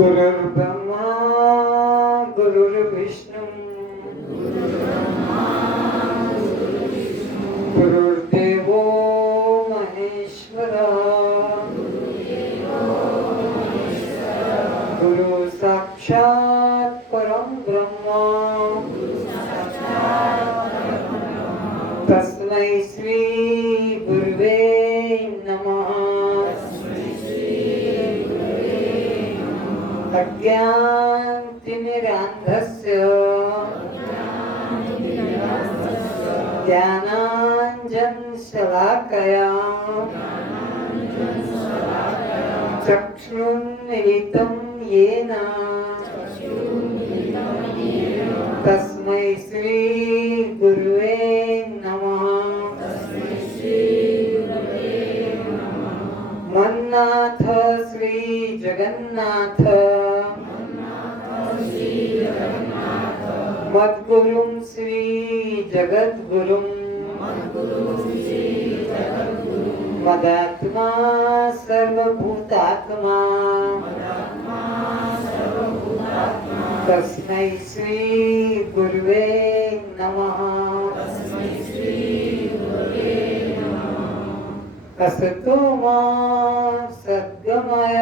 गुरुर्ब्रह्मा गुरुर्विष्णु गुरुर्देवो महेश्वरा गुरु साक्षात् परम ब्रह्मा तस्मै श्री गुरुवे नमः। अज्ञानतिमिरान्धस्य ज्ञानाञ्जनशलाकया चक्षुरुन्मीलितं येन तस्मै श्री गुरुवे नमः। मन्नाथ श्री जगन्नाथ मद्गुरुं श्री जगद्गुरुं मदात्मा सर्वभूतात्मा तस्मै श्री गुरुवे नमः। असतो मा सद्गमय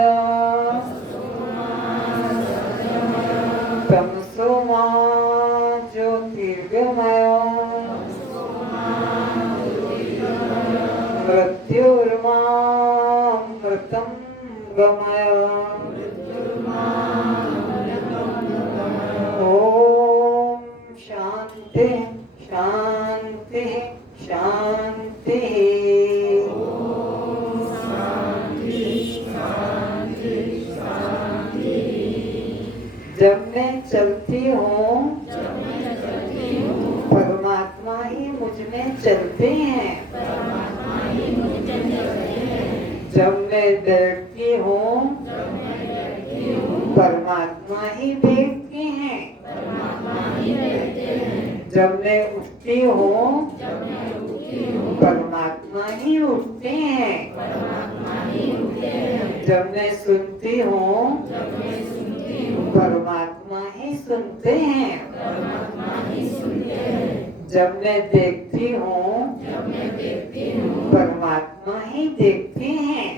तमसो मा ज्योतिर्गमय मृत्युर्मामृतं गमय। ओम शांति शांति शांति। जब मैं चलती हूँ परमात्मा ही मुझ में चलते हैं। जब मैं बैठती हूँ परमात्मा ही बैठते हैं। जब मैं उठती हूँ परमात्मा ही उठते हैं। जब मैं सुनती हूँ परमात्मा ही सुनते हैं। जब मैं देखती हूँ परमात्मा ही देखते हैं।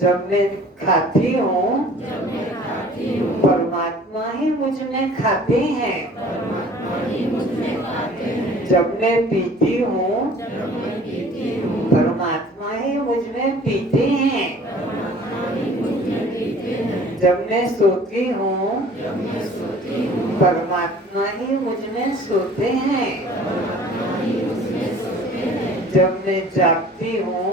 जब मैं खाती हूँ परमात्मा ही मुझ में खाते हैं। जब मैं पीती हूँ परमात्मा ही मुझ में पीते हैं। जब मैं सोती हूँ परमात्मा ही मुझ में सोते हैं। जब मैं जागती हूँ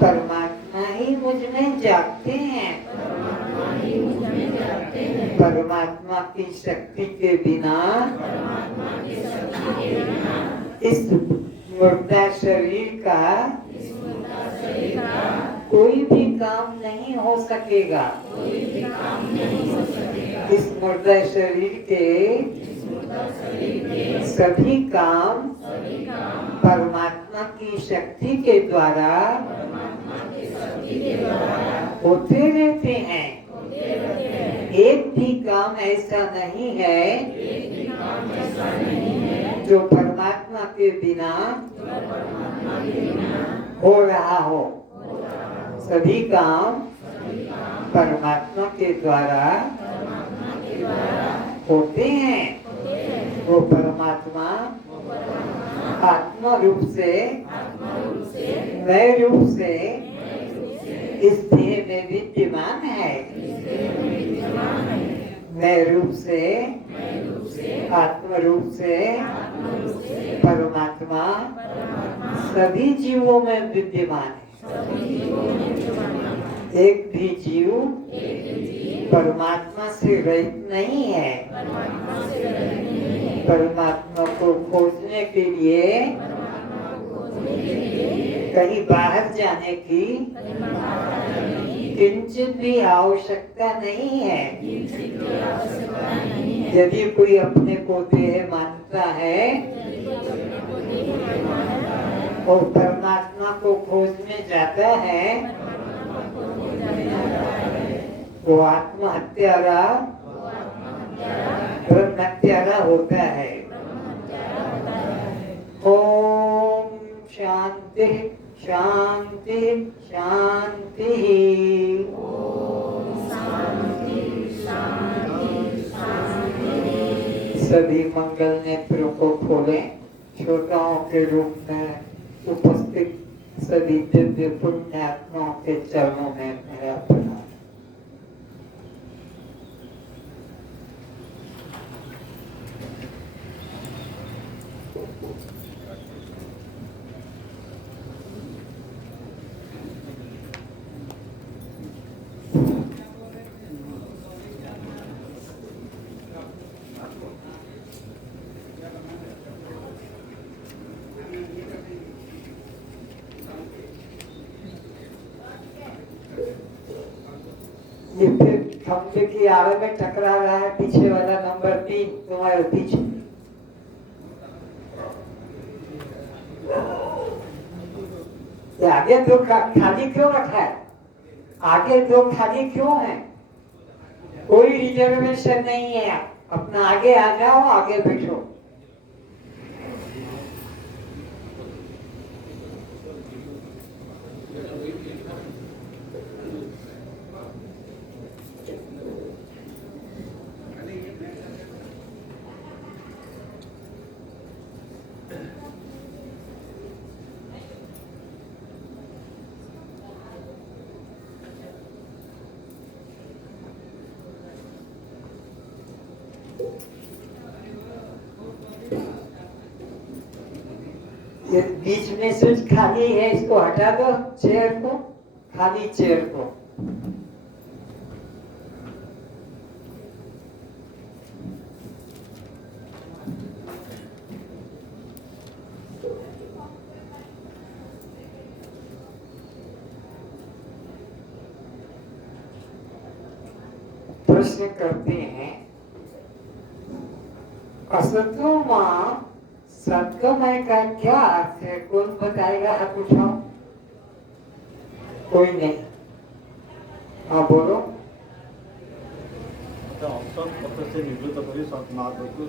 परमात्मा ही मुझ में जागते हैं। परमात्मा की शक्ति के बिना इस मुर्दा शरीर का कोई भी काम नहीं हो सकेगा। इस मुर्दा शरीर के सभी काम परमात्मा की शक्ति के द्वारा होते रहते हैं। एक भी काम ऐसा नहीं है जो परमात्मा के बिना हो रहा हो। सभी काम परमात्मा के द्वारा होते हैं। वो परमात्मा आत्मा रूप से नए रूप से इस देह में विद्यमान है। नए रूप से आत्मा रूप से परमात्मा सभी जीवों में विद्यमान है। एक भी जीव परमात्मा से रहित नहीं है। परमात्मा को खोजने के लिए कहीं बाहर जाने की किंचित भी आवश्यकता नहीं है। यदि कोई अपने को देह मानता है और परमात्मा को खोजने जाता है वो आत्महत्यारा ब्रह्महत्यारा होता है। ओम शांति शांति शांति। सभी मंगल नेत्रों को खोलें। श्रोताओं के रूप में उपस्थित सभी दिव्य पुण्यात्माओं के चरणों में मेरा प्रणाम। ये फिर खंभे की आड़ में टकरा रहा है पीछे वाला नंबर 3 तुम्हारे पीछे। आगे दो खाली क्यों रखा है? आगे दो खाली क्यों है? कोई रिजर्वेशन नहीं है। अपना आगे आ जाओ, आगे बैठो। ये बीच में स्विच खाली है, इसको हटा दो। चेयर को, खाली चेयर को। प्रश्न करते हैं, असतो मां सद्गमय का क्या अर्थ है? कौन बताएगा? हाथ उठाओ। कोई नहीं। हाँ बोलो। असत पथ से निवृत्त करी सत्मार्ग को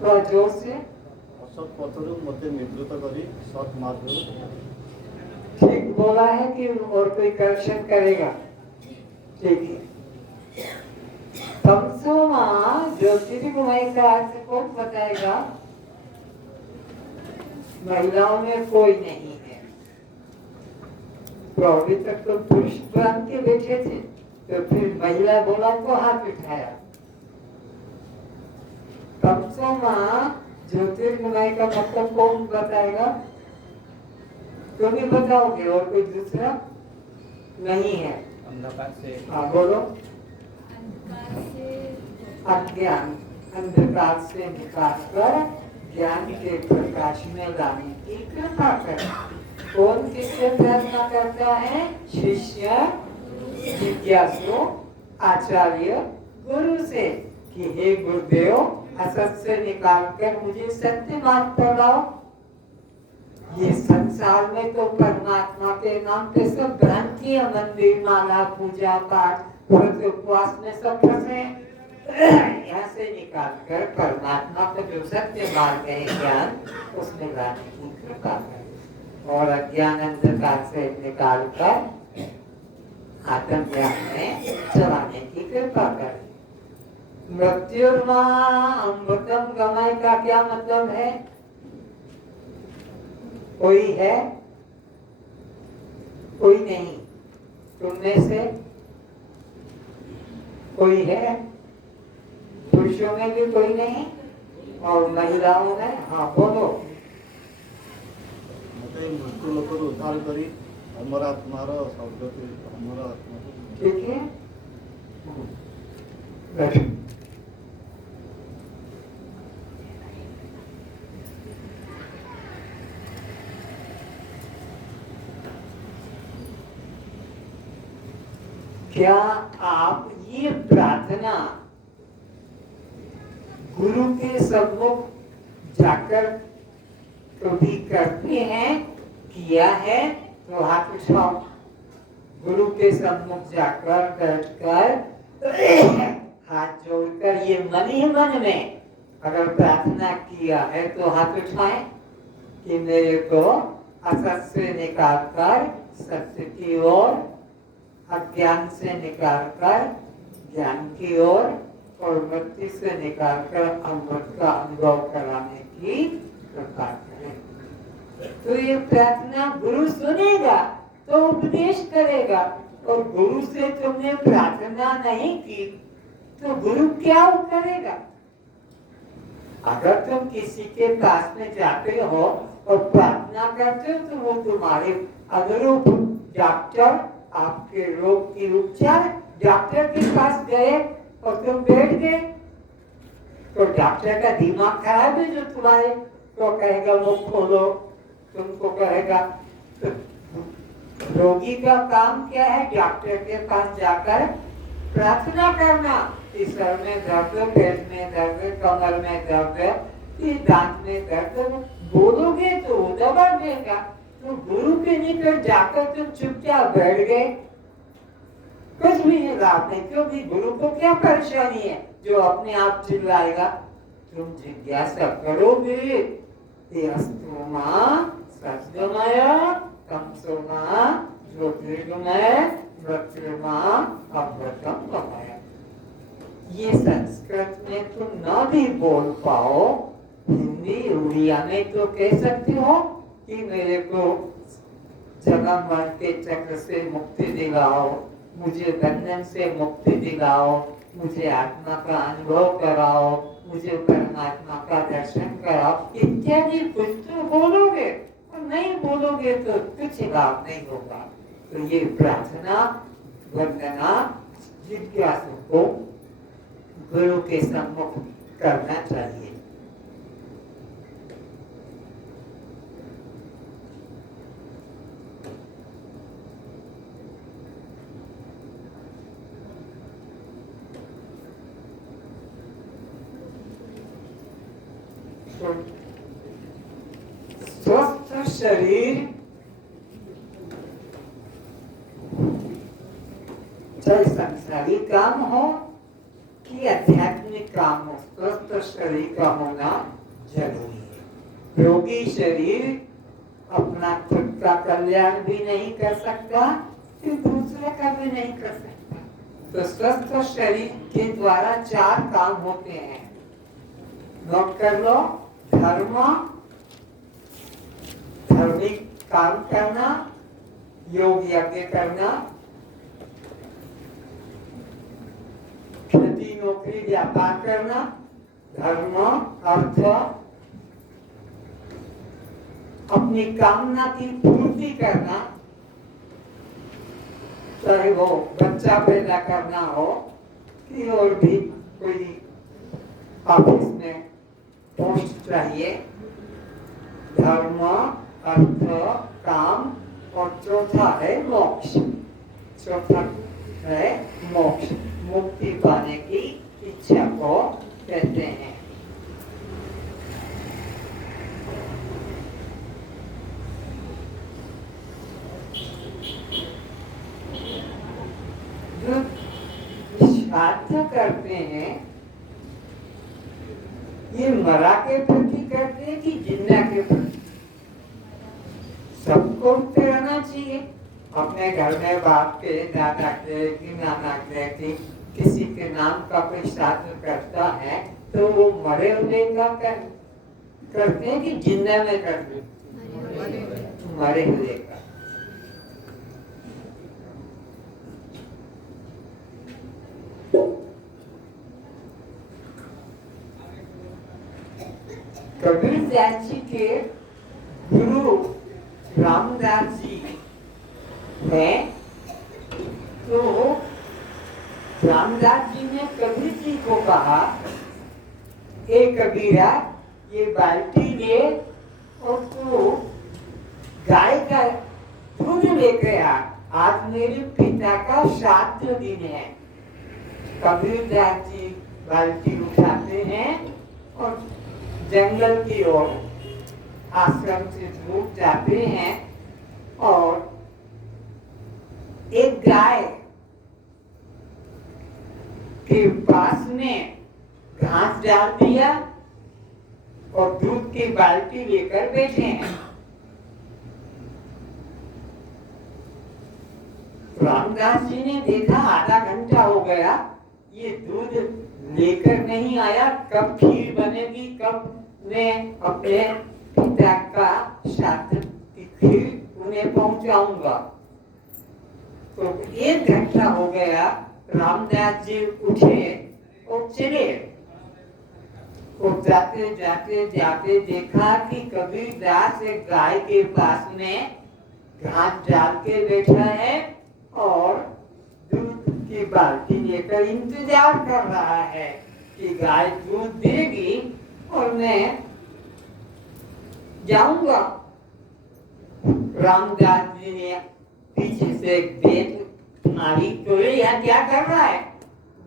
तो जोर से। असत पथरु मते निवृत्त करी सत्मार्ग। ठीक बोला है कि और कोई करेक्शन करेगा? ठीक है। तमसोमा ज्योतिर्गमय का अर्थ कौन बताएगा? महिलाओं में कोई नहीं है। तो अभी तक तो पुरुष बन के बैठे थे, तो फिर महिला बोला तो हाथ उठाया। तमसोमा ज्योतिर्गमय का मतलब कौन बताएगा? तुम ही बताओगे, और कोई दूसरा नहीं है। अंधकार से। हाँ बोलो। अज्ञान, अंधकार से निकाल कर ज्ञान के प्रकाश में लाने की कृपा कर। कौन किससे प्रार्थना करता है? शिष्य जिज्ञासु आचार्य गुरु से कि हे गुरुदेव, असत से निकाल कर मुझे सत्य मार्ग पर लाओ। ये संसार में तो परमात्मा के नाम पे सब भ्रांतियां, मंदिर माला पूजा पाठ व्रत उपवास में सब फंसे। यहाँ से निकाल कर परमात्मा का जो सत्य मार्ग है ज्ञान, उसमें लाने की कृपा करें। और अज्ञान अंधकार से निकाल कर आत्म ज्ञान में चलाने की कृपा करें। मृत्युर्मा अमृतम गमय का क्या मतलब है? कोई है? कोई नहीं। तुमने से कोई है? पुरुषों में भी कोई नहीं और महिलाओं में? हाँ बोलो। मृत्यु लोक उद्धार करी अमरात्मार शब्द अमरात्मा। ठीक है, बैठो। क्या आप ये प्रार्थना गुरु के सम्मुख जाकर कभी करते हैं? किया है तो हाथ उठाओ। गुरु के सम्मुख जाकर बैठकर हाथ जोड़कर ये मन ही मन में अगर प्रार्थना किया है तो हाथ उठाएं कि मेरे को असत से निकालकर सत्य की ओर, अज्ञान से निकालकर ज्ञान की ओर और मृत्यु से निकालकर अमृत का अनुभव कराने की कृपा करें। तो ये प्रार्थना गुरु सुनेगा तो उपदेश करेगा, और गुरु से तुमने प्रार्थना नहीं की तो गुरु क्या करेगा? अगर तुम किसी के पास में जाते हो और प्रार्थना करते हो तो वो तुम्हारे अनुरूप डॉक्टर आपके रोग की उपचार, डॉक्टर के पास गए और तुम बैठ गए तो डॉक्टर का दिमाग खराब है जो तुम्हारे तो कहेगा वो खोलो, तुमको कहेगा। तो रोगी का काम क्या है? डॉक्टर के पास जाकर प्रार्थना करना कि सर में दर्द, पेट में दर्द, कमर में दर्द, कि दांत में दर्द, बोलोगे तो वो दवा देगा। तो गुरु के निकट जाकर तुम चुपचाप बैठ गए, कुछ भी लाभ नहीं, क्योंकि गुरु को क्या परेशानी है जो अपने आप चिल्लाएगा? तुम जिज्ञासा करोगे कि अस्तुमा सद्गमय तमसोमा ज्योतिर्गमय मृत्युर्मा अमृतम गमय। ये संस्कृत में तुम न भी बोल पाओ, हिंदी उड़िया में तो कह सकते हो कि मेरे को जन्म मरण के चक्र से मुक्ति दिलाओ, मुझे बंधन से मुक्ति दिलाओ, मुझे आत्मा का अनुभव कराओ, मुझे परमात्मा का दर्शन कराओ, इत्यादि कुछ तो बोलोगे, और नहीं बोलोगे तो कुछ लाभ नहीं होगा। तो ये प्रार्थना वंदना जिज्ञासु को गुरु के सम्मुख करना चाहिए। स्वस्थ शरीर चाहे संसारी काम हो कि आध्यात्मिक काम हो, स्वस्थ शरीर का होना जरूरी है। रोगी शरीर अपना खुद का कल्याण भी नहीं कर सकता, फिर दूसरे का भी नहीं कर सकता। तो स्वस्थ शरीर के द्वारा 4 काम होते हैं, नोट कर लो। धर्म, धार्मिक काम करना, योग यज्ञ करना, खेती नौकरी व्यापार करना, धर्म अर्थ, अपनी कामना की पूर्ति करना, चाहे वो बच्चा पैदा करना हो कि और भी कोई ऑफिस में पोस्ट चाहिए। धर्म अर्थ काम, और चौथा है मोक्ष। चौथा है मोक्ष, मुक्ति पाने की इच्छा को कहते हैं। जो श्राद्ध करते हैं ये मरा के प्रति करते हैं कि जिंदा के प्रति? सबको रहना चाहिए। अपने घर में बाप के, दादा के कि नाना के कि किसी के नाम का कोई श्राद्ध करता है तो वो मरे हुए का करते हैं कि जिंदा में करते हैं? मरे हुए का। कबीरदास जी के गुरु रामदास जी हैं, तो रामदास जी ने कबीर जी को कहा, ए कबीरा ये बाल्टी ले और तू गाय का दूध लेके आ, आज मेरे पिता का श्राद्ध दिन है। कबीरदास जी बाल्टी उठाते हैं और जंगल की ओर आश्रम से दूर जाते हैं और एक गाय के पास में घास डाल दिया और दूध की बाल्टी लेकर बैठे हैं। रामदास जी ने देखा आधा घंटा हो गया, ये दूध लेकर नहीं आया, कब खीर बनेगी, कब मैं अपने पिता का श्राद्ध की खीर उन्हें पहुंचाऊंगा। तो 1 घंटा हो गया, रामदास जी उठे और चले। और जाते जाते जाते देखा कि कबीरदास एक गाय के पास में घास डाल के बैठा है और दूध की बाल्टी लेकर इंतजार कर रहा है कि गाय दूध देगी और मैं जाऊंगा। रामदास जी ने पीछे से एक बेत मारी, तो यह क्या कर रहा है?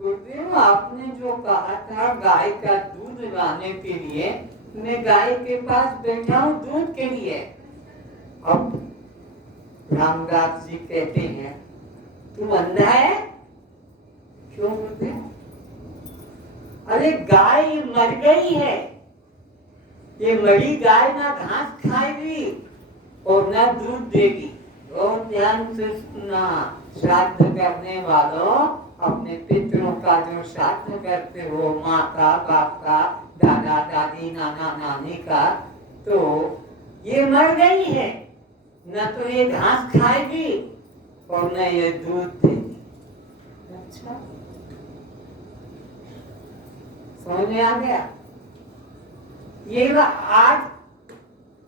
गुरुदेव, आपने जो कहा था गाय का दूध लाने के लिए, मैं गाय के पास बैठा हूँ दूध के लिए। अब रामदास जी कहते हैं, तुम अंधा है? क्यों बोलते? अरे गाय मर गई है, ये मरी गाय ना घास खाएगी और ना दूध देगी। बहुत ध्यान से सुनना, श्राद्ध करने वालों, अपने पितरों का जो श्राद्ध करते हो, माता बाप का, दादा दादी नाना नानी का, तो ये मर गई है, न तो ये घास खाएगी और न ये दूध देगी। अच्छा, समझ में आ गया? ये आज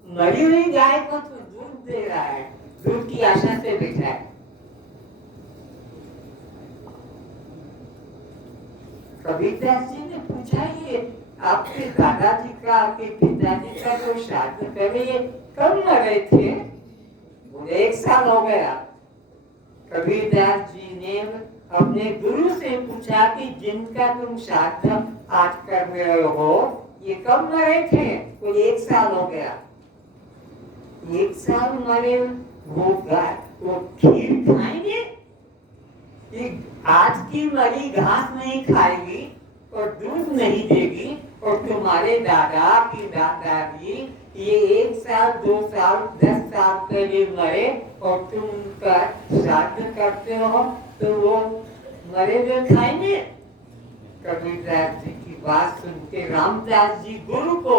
मरी हुई गाय को तो दूध दे रहा है, दूध की आशा से बैठा है। कबीरदास जी ने पूछा, ये आपके दादाजी का, आपके पिताजी का जो श्राद्ध करे, ये कब मरे थे? बोले 1 साल हो गया। कबीरदास जी ने अपने गुरु से पूछा कि जिनका तुम श्राद्ध आज कर रहे हो, ये कब मरे थे? बोले 1 साल हो गया। 1 साल मरे वो गाय, वो खीर खाएंगे? आज की मरी घास नहीं खाएगी और दूध नहीं देगी, और तुम्हारे दादा की दादाजी ये 1 साल 2 साल 10 साल पहले मरे और तुम उनका श्राद्ध करते हो, तो वो मरे हुए खाएंगे? कबीरदास जी की बात सुन के रामदास जी गुरु को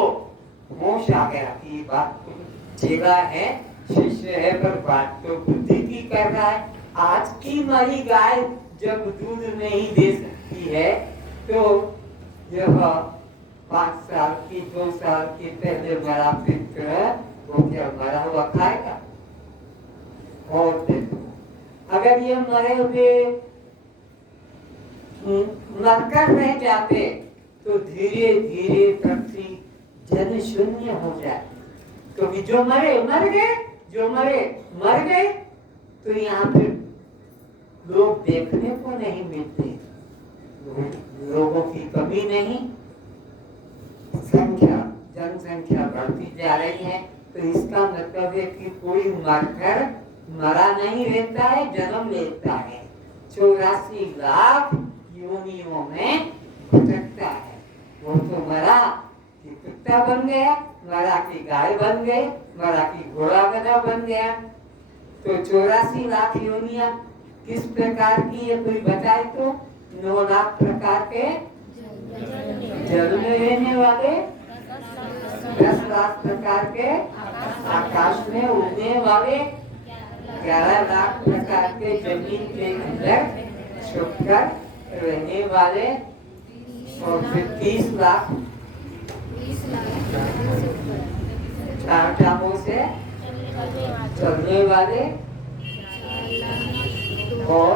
होश आ गया कि ये बात तो चेला है, शिष्य है, पर बात तो बुद्धि की कर रहा है। आज की मरी गाय जब दूध नहीं दे सकती है, तो यह 5 साल की 2 साल की पहले मरा पित्र वो क्या मरा हुआ खाएगा? और देखो, अगर ये मरे हुए मरकर रह जाते तो धीरे धीरे पृथ्वी जन शून्य हो जाए, क्योंकि जो मरे मर गए, जो मरे मर गए, तो यहाँ पे लोग देखने को नहीं मिलते, लोगों की कमी नहीं, जनसंख्या बढ़ती जा रही है। तो इसका मतलब है कि कोई मरकर मरा नहीं रहता है, जन्म लेता है। 84 लाख योनियों में भटकता है। वो तो मरा कि कुत्ता बन गया, मरा कि गाय बन गई, मरा कि घोड़ा गधा बन गया। तो 84 लाख योनियां किस प्रकार की है, कोई बताए तो? 9 लाख प्रकार के जल में रहने वाले, 10 लाख प्रकार के आकाश में उड़ने वाले, 11 लाख प्रकार के जमीन के अंदर छुपकर रहने वाले, और फिर 30 लाख चार टांगों से चलने वाले, और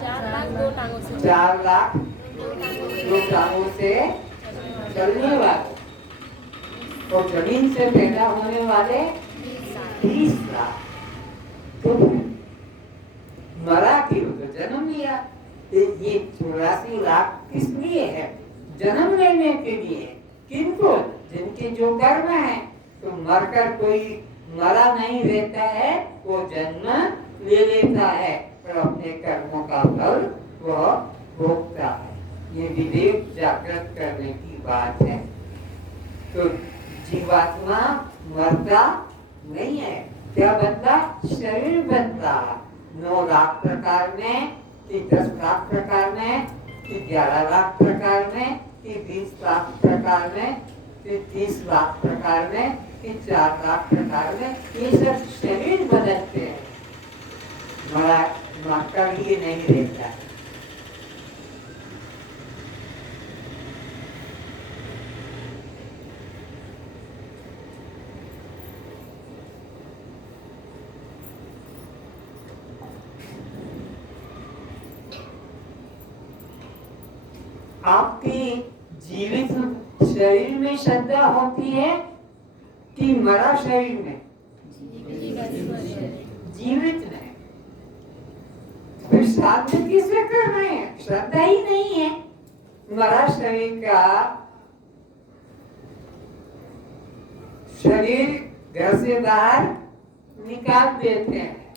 4 लाख 2 टांगों से चलने वाले, और जमीन से पैदा होने वाले 30 लाख। तो मरा क्यों? तो जन्म लिया। ये 84 लाख किस लिए है? जन्म लेने के लिए। किनको? जिनके जो कर्म है। तो मरकर कोई मरा नहीं रहता है, वो जन्म ले लेता है और अपने कर्मों का फल वह भोगता है। ये विवेक जागृत करने की बात है। तो जीवात्मा मरता नहीं है, क्या बनता? शरीर बनता। 9 लाख प्रकार में कि 10 लाख प्रकार में कि 11 लाख प्रकार में कि 20 लाख प्रकार में कि 30 लाख प्रकार में कि 4 लाख प्रकार में, ये सब शरीर बदलते हैं, मरता ही नहीं रहता है। आपकी जीवित शरीर में श्रद्धा होती है कि मरा शरीर में? जीवित में। फिर श्राद्ध किसे कर रहे हैं? श्रद्धा ही नहीं है। मरा शरीर का शरीर घर से बाहर निकाल देते हैं,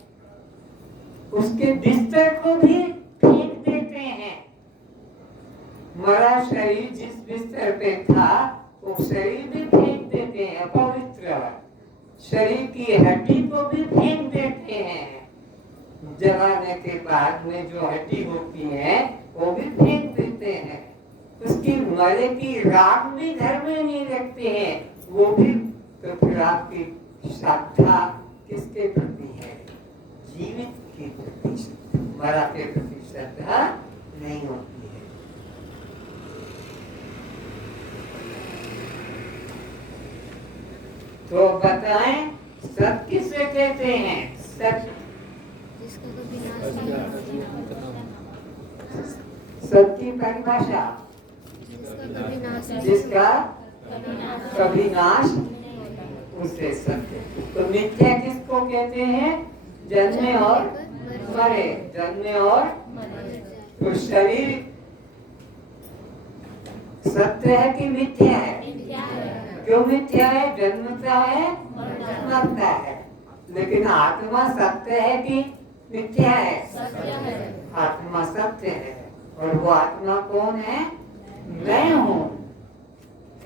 उसके बिस्तर को भी फेंक देते हैं। मरा शरीर जिस बिस्तर पे था वो शरीर भी फेंक देते हैं, अपवित्र। शरीर की हड्डी को भी फेंक देते हैं। जलाने के बाद में जो हड्डी होती है वो भी फेंक देते हैं। उसकी मरे की राख भी घर में नहीं रखते हैं, वो भी। तो फिर आपकी श्रद्धा किसके प्रति है? जीवित के प्रति। मरा के प्रति श्रद्धा नहीं होती है। तो बताएं, सत किसे कहते हैं? सत सत की परिभाषा, जिसका कभी नाश, उसे सत्य। तो मिथ्या किसको कहते हैं? जन्मे और मरे, जन्मे और। तो शरीर सत्य है कि मिथ्या है? क्यों मिथ्या है? जन्मता है, मरता है। लेकिन आत्मा सत्य है कि मिथ्या है? आत्मा सत्य है। और वो आत्मा कौन है? मैं हूँ।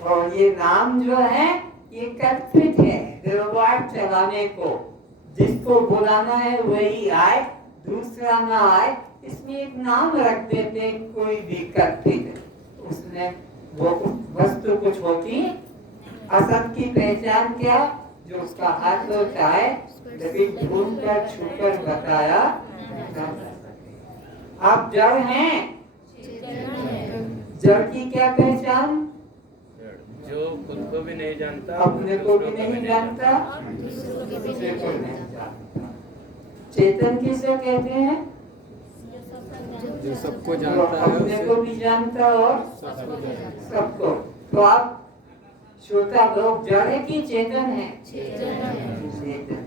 और ये नाम जो है ये कल्पित है, दरबार चलाने को। जिसको बुलाना है वही आए, दूसरा ना आए, इसमें एक नाम रख देते, कोई भी कल्पित। उसने वो वस्तु कुछ होती, असत की पहचान क्या? जो उसका हाथ होता है, लेकिन ढूंढ कर छूकर बताया। आप जड़ हैं, जड़ की क्या पहचान? जो खुद को भी नहीं जानता, अपने को भी नहीं जानता, दूसरे को नहीं जानता। चेतन किसे कहते हैं? जो सबको जो जानता है, अपने को भी जानता और सबको। तो आप श्रोता लोग जड़ है कि चेतन है? चेतन।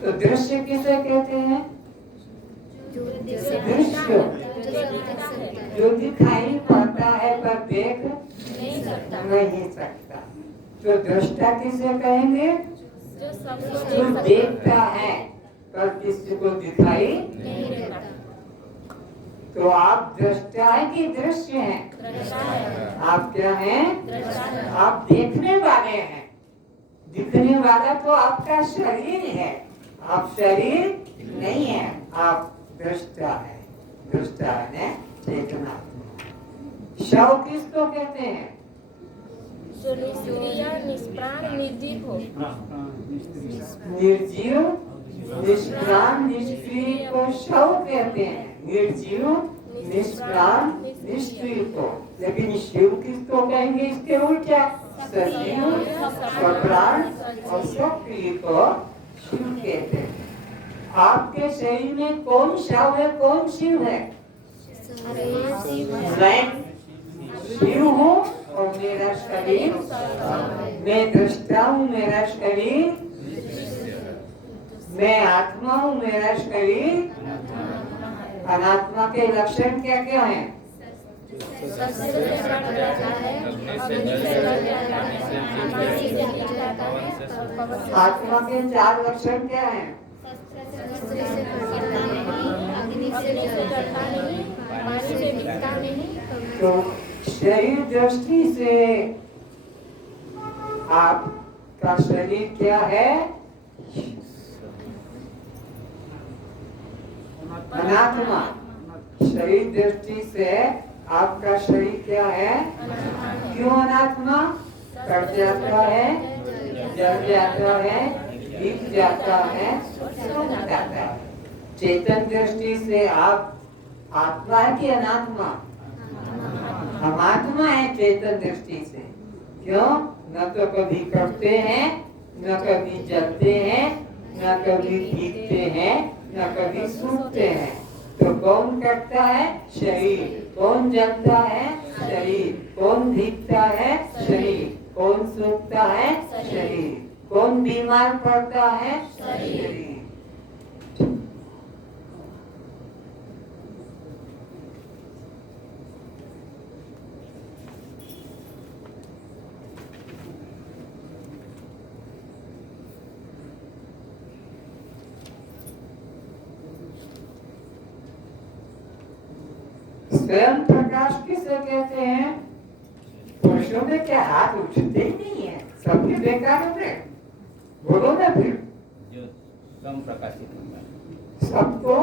तो दृश्य किसे कहते हैं? दृश्य जो दिखाई पड़ता है पर देख नहीं सकता। तो दृष्टा किसे कहेंगे? जो देखता है पर किसी को दिखाई नहीं देता। तो आप दृष्टा है कि दृश्य हैं? आप क्या हैं? आप देखने वाले हैं। दिखने वाला तो आपका शरीर है, आप शरीर नहीं है, आप दृष्टा है। दृष्टा है चेतनात्मा। शव किसको कहते हैं? जो निष्क्रिय, निष्प्राण, निर्जीव हो। निर्जीव, निष्प्राण, निष्क्रिय को शव कहते हैं। निर्जीव, निष्प्राण, निष्क्रिय को। लेकिन शिव किसको कहेंगे? इसके उल्टा, सजीव, सप्राण और सक्रिय को शिव कहते हैं। आपके शरीर में कौन शव है, कौन शिव है? मैं शिव हूँ और मेरा शरीर, मैं दृष्टा हूँ, मेरा शरीर, मैं आत्मा हूँ, मेरा शरीर। अनात्मा के लक्षण क्या क्या हैं? आत्मा के 4 लक्षण क्या हैं? तो शरीर दृष्टि से आपका शरीर क्या है? अनात्मा। शरीर दृष्टि से आपका शरीर क्या है? क्यों अनात्मा? कट जाता है, जल जाता है, बीत जाता है, सूख जाता है। चेतन दृष्टि से आप आत्मा है कि अनात्मा? हम आत्मा है चेतन दृष्टि से। क्यों? न तो कभी कटते हैं, न कभी जलते हैं, न कभी भीगते हैं, न कभी सूखते हैं। तो कौन कटता है? शरीर। कौन जलता है? शरीर। कौन भीगता है? शरीर। कौन सूखता है? शरीर। कौन बीमार पड़ता है? शरीर। स्वयं प्रकाश किसे कहते हैं? पुरुषों में क्या हाथ उठते ही नहीं है, सभी बेकार होते हैं। बोलो ना फिर। जो स्वयं प्रकाशित होता है, सबको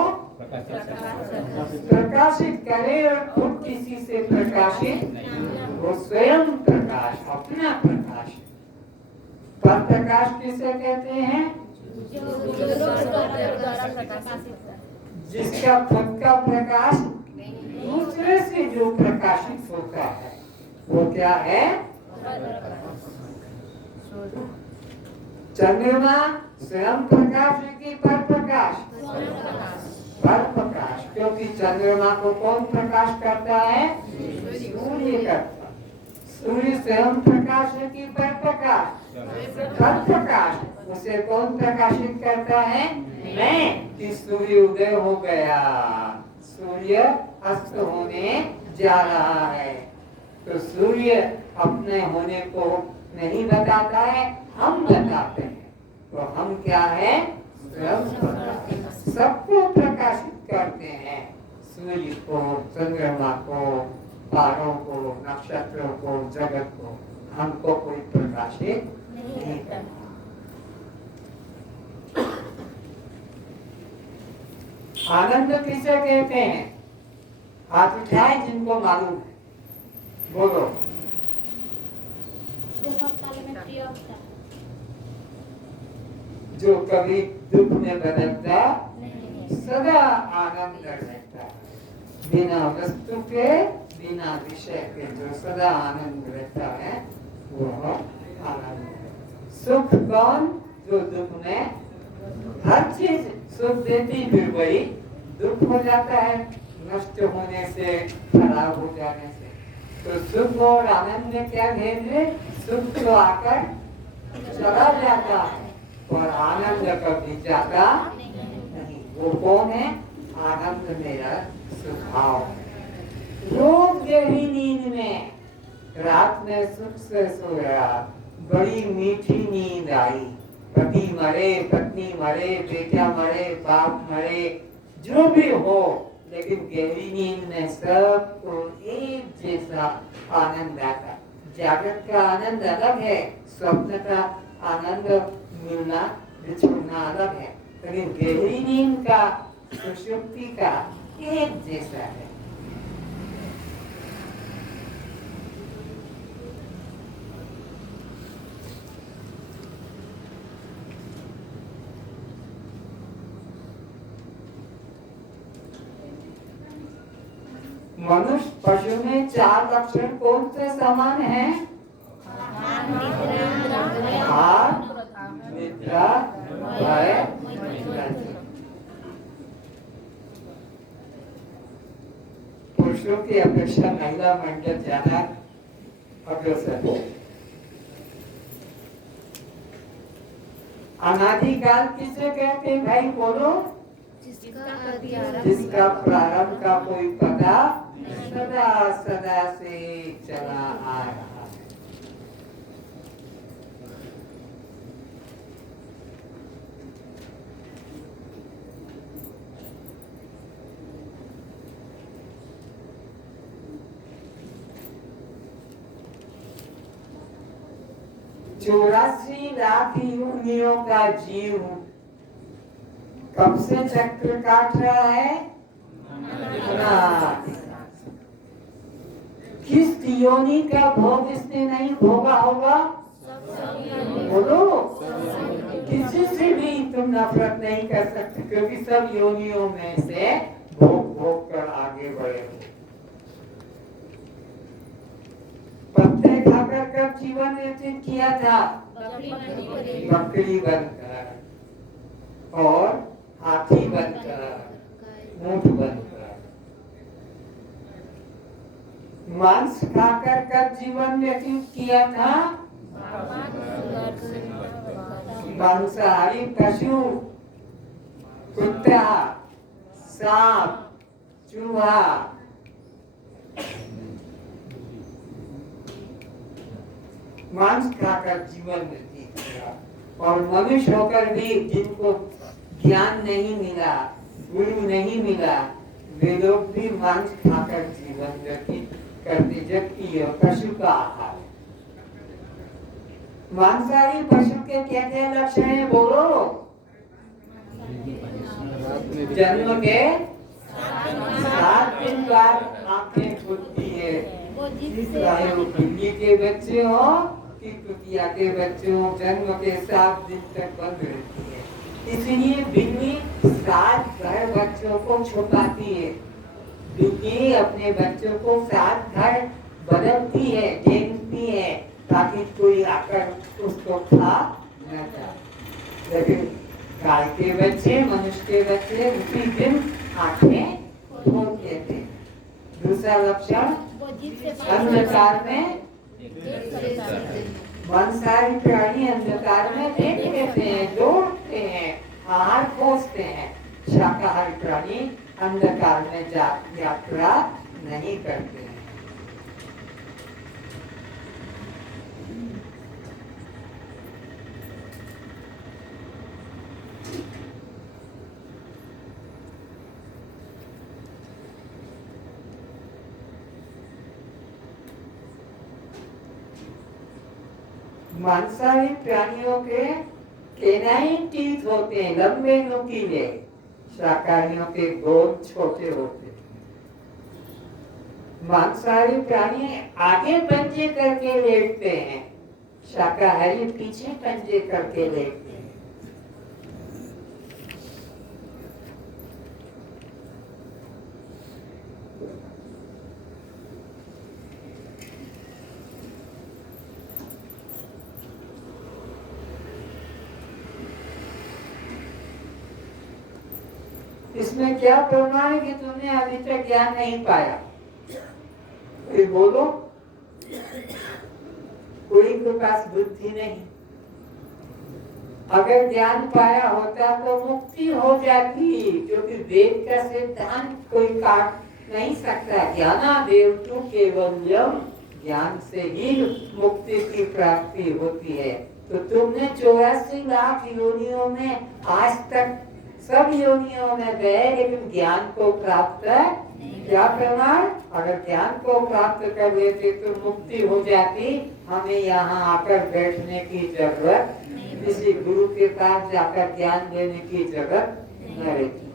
प्रकाशित करे और खुद किसी से प्रकाशित वो स्वयं प्रकाश, अपना प्रकाश। पर प्रकाश किसे कहते हैं? जिसका खुद का प्रकाश दूसरे से जो प्रकाशित होता है वो क्या है? चंद्रमा स्वयं प्रकाश है कि पर प्रकाश? पर प्रकाश। क्योंकि चंद्रमा को कौन प्रकाश करता है? सूर्य करता। सूर्य स्वयं प्रकाश है कि पर प्रकाश? पर प्रकाश। उसे कौन प्रकाशित करता है? मैं। कि सूर्य उदय हो गया, सूर्य अस्त होने जा रहा है। तो सूर्य अपने होने को नहीं बताता है, हम बताते हैं। तो हम क्या है? सबको प्रकाशित करते हैं। सूर्य को, चंद्रमा को, तारों को, नक्षत्रों को, जगत को। हमको कोई प्रकाशित नहीं करता। आनंद किसे कहते हैं? हाथ उठाए जिनको मालूम है, बोलो। जो कभी दुख में बदलता, सदा आनंद रहता है। बिना वस्तु के, बिना विषय के जो सदा आनंद रहता है वो आनंद है। सुख कौन? जो दुख में हर चीज सुख देती फिर वही दुख हो जाता है, नष्ट होने से, खराब हो जाने से। तो सुख और आनंद में क्या भेद है? सुख तो आकर चला जाता है और आनंद कभी जाता नहीं। वो कौन है? आनंद मेरा स्वभाव है। रोज गहरी नींद में रात में सुख से सोया, बड़ी मीठी नींद आई। पति मरे, पत्नी मरे, बेटा मरे, बाप मरे, जो भी हो, लेकिन गहरी नींद में सबको एक जैसा आनंद आता। जागृत का आनंद अलग है, स्वप्न का आनंद मिलना बिछड़ना अलग है, लेकिन गहरी नींद का, सुषुप्ति का एक जैसा है। मनुष्य पशु में 4 लक्षण कौन से समान हैं? आहार, निद्रा, भय, पुरुषों की अपेक्षा महिला मंडल ज्यादा अग्रसर है। अनादिकाल किसे कहते हैं भाई, बोलो? जिसका प्रारंभ का कोई पता सदा सदा से चला आ रहा है। 84 लाख योनियों का जीव कब से चक्र काट रहा है? किस योनि का भोग इसने नहीं भोगा होगा? बोलो, किसी से भी तुम नफरत नहीं कर सकते, क्योंकि सब योनियों में से भोग भोग कर आगे बढ़े हो। पत्ते खाकर कब जीवन व्यतीत किया था? बकरी बनकर और हाथी बनकर, ऊंट बनकर। मांस खाकर कब जीवन व्यतीत किया था? मांसाहारी पशु, कुत्ता, सांप, चूहा। मांस खाकर जीवन व्यतीत किया। और मनुष्य होकर भी जिनको ज्ञान नहीं मिला, गुरु नहीं मिला, वे लोग भी मांस खाकर जीवन व्यतीत करते, जबकि यह पशु का आहार। मांसाहारी पशु के क्या क्या लक्षण है? बोलो। जन्म के 7 दिन बाद आंखें खुलती है, चाहे वो बिल्ली के बच्चे हो कि कुतिया के बच्चे हो, जन्म के 7 दिन तक बंद रहती है। इसलिए बिल्ली 7 घर बच्चों को छुपाती है। बिल्ली अपने बच्चों को 7 घर बदलती है, गेंदती है, ताकि कोई आकर उसको खा न जाए। लेकिन गाय के बच्चे, मनुष्य के बच्चे उसी दिन आंखें खोल देते हैं। दूसरा लक्षण, अंधकार में मांसाहारी प्राणी अंधकार में देख लेते हैं, दौड़ते हैं, आहार खोजते हैं। शाकाहारी प्राणी अंधकार में यात्रा नहीं करते हैं। मांसाहारी प्राणियों के केनाइन टीथ होते हैं, लंबे नुकीले। शाकाहारियों के गोल छोटे होते हैं। मांसाहारी प्राणी आगे पंजे करके लेटते हैं, शाकाहारी पीछे पंजे करके लेटते हैं। इसमें क्या प्रमाण है कि तुमने अभी तक ज्ञान नहीं पाया? फिर बोलो। कोई के पास बुद्धि नहीं। अगर ज्ञान पाया होता तो मुक्ति हो जाती, क्योंकि वेद का सिद्धांत कोई काट नहीं सकता। ज्ञानादेव तु केवल्यम, ज्ञान से ही मुक्ति की प्राप्ति होती है। तो तुमने 84 लाख योनियों में आज तक सब योनियों में गए, लेकिन ज्ञान को प्राप्त क्या प्रमाण? अगर ज्ञान को प्राप्त कर लेते तो मुक्ति हो जाती। हमें यहाँ आकर बैठने की जरूरत, किसी गुरु के पास जाकर ज्ञान लेने की जरूरत न रहती।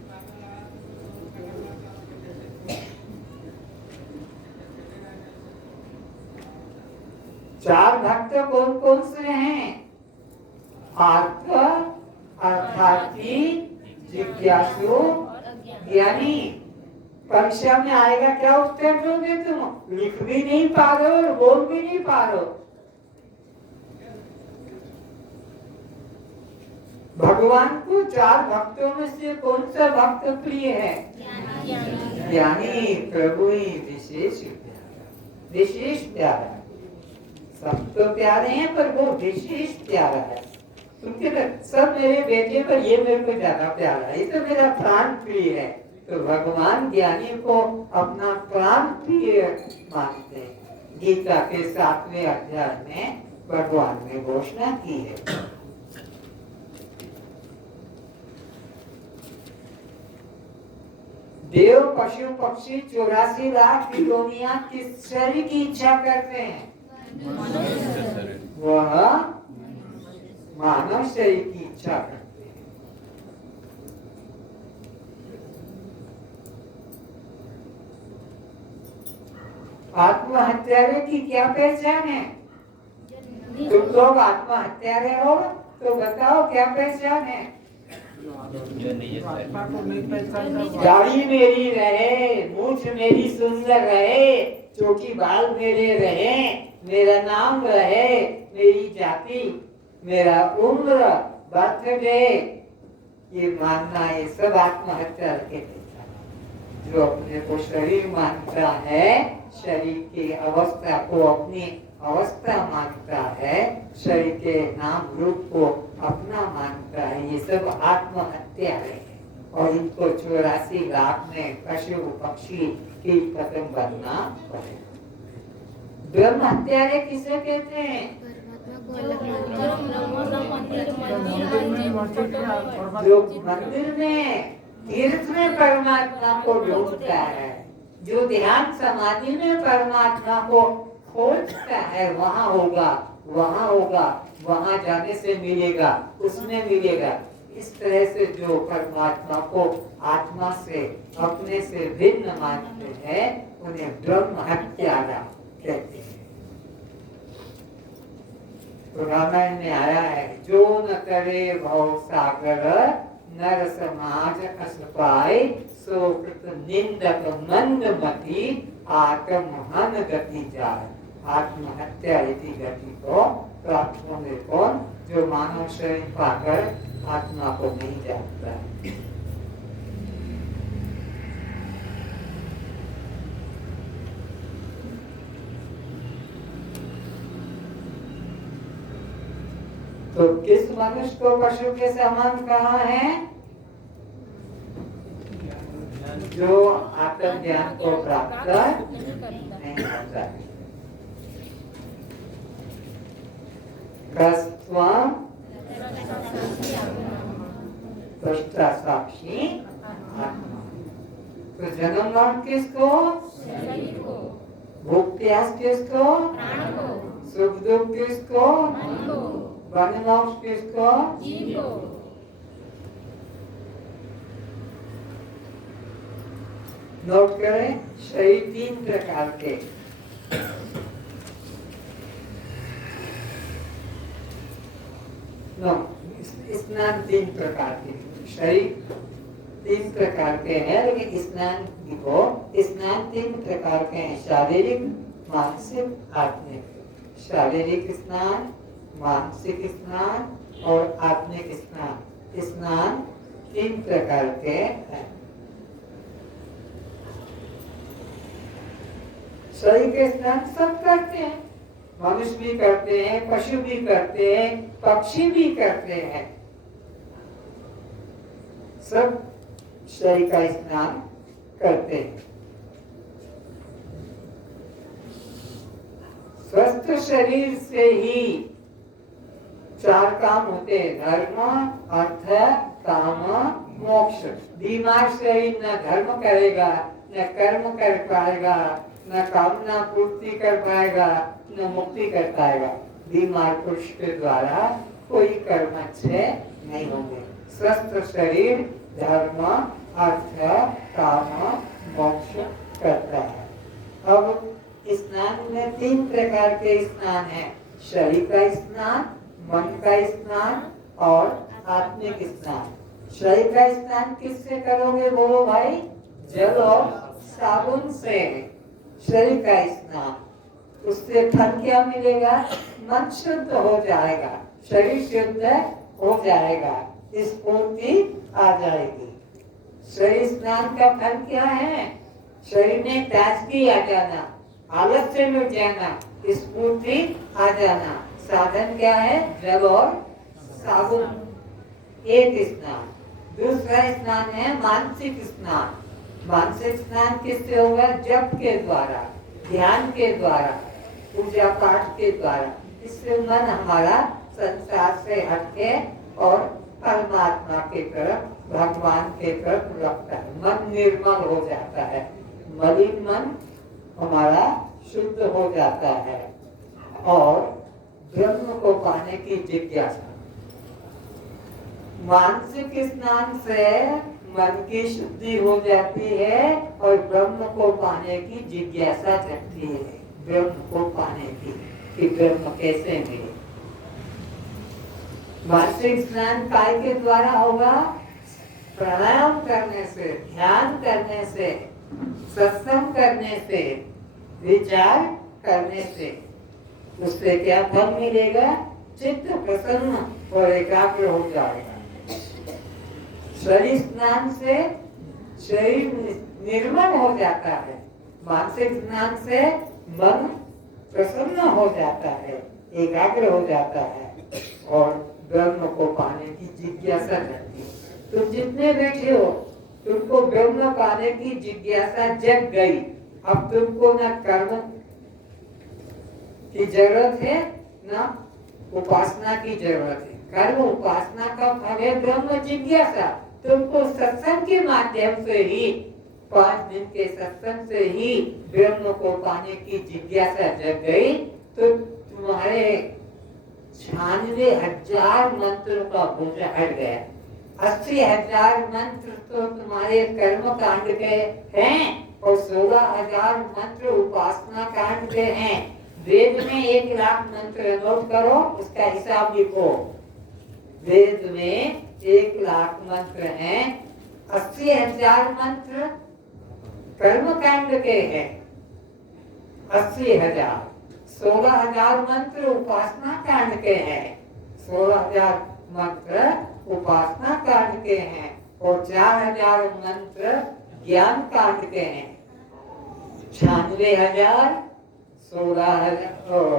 चार भक्त कौन कौन से हैं? आर्थ, अर्थार्थी, जिज्ञासु, ज्ञानी। परीक्षा में आएगा क्या उत्तर दोगे तुम? लिख भी नहीं पा रहे हो और बोल भी नहीं पा रहे हो। भगवान को 4 भक्तों में से कौन सा भक्त प्रिय है? ज्ञानी। प्रभु ही विशेष प्यारा, विशेष प्यारा। सब तो प्यारे हैं पर वो विशेष प्यारा है। क्योंकि सब मेरे बेटे पर ये मेरे को ज्यादा प्यारा है, ये तो मेरा प्राण प्रिय है। तो भगवान ज्ञानी को अपना प्राण प्रिय मानते हैं। गीता के 7वें अध्याय में भगवान ने घोषणा की है। देव, पशु, पक्षी 84 लाख योनियां किस शरीर की इच्छा करते हैं? वह मानव शरीर की इच्छा करते हैं। आत्महत्यारे की क्या पहचान है? तुम लोग आत्महत्यारे हो तो बताओ क्या पहचान है? जो निज दाढ़ी मेरी रहे, मूछ मेरी सुंदर रहे, चोटी बाल मेरे रहे, मेरा नाम रहे, मेरी जाति, मेरा उम्र, बर्थडे, ये मानना, ये सब आत्महत्या के देता है। जो अपने को शरीर मानता है, शरीर की अवस्था को अपनी अवस्था मानता है, शरीर के नाम रूप को अपना मानता है, ये सब आत्महत्या है। और इनको 84 लाख में पशु पक्षी कीट पतंग बनना पड़ेगा। ब्रह्म हत्यारे किसे कहते हैं? जो मंदिर में तीर्थ में परमात्मा को ढूंढता है, जो ध्यान समाधि में परमात्मा को खोजता है, वहाँ होगा, वहाँ होगा, वहाँ जाने से मिलेगा, उसमें मिलेगा। इस तरह से जो परमात्मा को आत्मा से, अपने से भिन्न मानते हैं, उन्हें ब्रह्म हत्यारा कहते हैं। तो रामायण में आया है, जो न करे भव सागर, नर समाज अस पाए, सो कृत निंदक मंदमति, आत्म हन गति जाए। आत्महत्या यदि गति को प्राप्त होने कौन? जो मानव शरीर पाकर आत्मा को नहीं जानता है। तो किस मनुष्य को पशु के समान कहा है? जो आत्मज्ञान को प्राप्त नहीं करता है। दृष्टा साक्षी आत्मा। तो जन्म मरण किसको? भूख प्यास किसको? सुख दुख किसको? बनमोक्ष किसको? नोट करें, शरीर 3 प्रकार के। स्नान 3 प्रकार के, शरीर 3 प्रकार के हैं, लेकिन स्नान को स्नान 3 प्रकार के हैं, शारीरिक, मानसिक, आत्मिक। शारीरिक स्नान, मानसिक स्नान और आत्मिक स्नान। स्नान 3 प्रकार के हैं। शरीर के स्नान सब करते हैं, मनुष्य भी करते हैं, पशु भी करते हैं, पक्षी भी करते हैं, सब शरीर का स्नान करते हैं। स्वस्थ शरीर से ही 4 काम होते हैं, धर्म, अर्थ, काम, मोक्ष। बीमार शरीर न धर्म करेगा, न कर्म कर पाएगा, न कामना पूर्ति कर पाएगा, न मुक्ति कर पाएगा। बीमार पुरुष के द्वारा कोई कर्म अच्छे नहीं होंगे। स्वस्थ शरीर धर्म, अर्थ, काम, मोक्ष करता है। अब स्नान में 3 प्रकार के स्नान हैं, शरीर का स्नान, मन का स्नान और आत्मिक स्नान। शरीर का स्नान किससे करोगे बोलो भाई? जल और साबुन से शरीर का स्नान। उससे फल क्या मिलेगा? मन शुद्ध हो जाएगा, शरीर शुद्ध हो जाएगा, स्फूर्ति आ जाएगी। शरीर स्नान का फल क्या है? शरीर में ताजगी आ जाना, आलस्य मिट जाना, स्फूर्ति आ जाना। साधन क्या है? जल और साबुन। एक स्नान। दूसरा स्नान है मानसिक स्नान। मानसिक स्नान किससे होगा? जप के द्वारा, ध्यान के द्वारा, पूजा पाठ के द्वारा। इससे मन हमारा संसार से हटके और परमात्मा के तरफ, भगवान के तरफ रखता है। मन निर्मल हो जाता है, मलिन मन हमारा शुद्ध हो जाता है और ब्रह्म को पाने की जिज्ञासा। मानसिक स्नान से मन की शुद्धि हो जाती है और ब्रह्म को पाने की जिज्ञासा जगती है, ब्रह्म को पाने की कि ब्रह्म कैसे मिले। मानसिक स्नान काय के द्वारा होगा? प्राणायाम करने से, ध्यान करने से, सत्संग करने से, विचार करने से। उससे क्या फल मिलेगा? चित्त प्रसन्न और एकाग्र हो जाएगा। शरीर स्नान से शरीर निर्मल हो जाता है, मानसिक स्नान से मन प्रसन्न हो जाता है, एकाग्र हो जाता है और ब्रह्म को पाने की जिज्ञासा रहती है। तुम जितने बैठे हो तुमको ब्रह्म पाने की जिज्ञासा जग गई। अब तुमको न कर्म की जरूरत है ना उपासना की जरूरत है। कर्म उपासना का फल है ब्रह्म जिज्ञासा। तुमको सत्संग के माध्यम से ही, 5 दिन के सत्संग से ही ब्रह्म को पाने की जिज्ञासा जग गई तो तुम्हारे 96,000 मंत्रों का बोझ हट गया। 80,000 मंत्र तो तुम्हारे कर्म कांड के हैं और 16,000 मंत्र उपासना कांड के हैं। वेद में 1 लाख मंत्र नोट करो, उसका हिसाब लिखो। वेद में 1 लाख मंत्र हैं, 80,000 मंत्र कर्म कांड के हैं, 80,000। 16,000 मंत्र उपासना कांड के हैं, 16,000 मंत्र उपासना कांड के हैं और 4,000 मंत्र ज्ञान कांड के हैं। 96,000, 16,000 और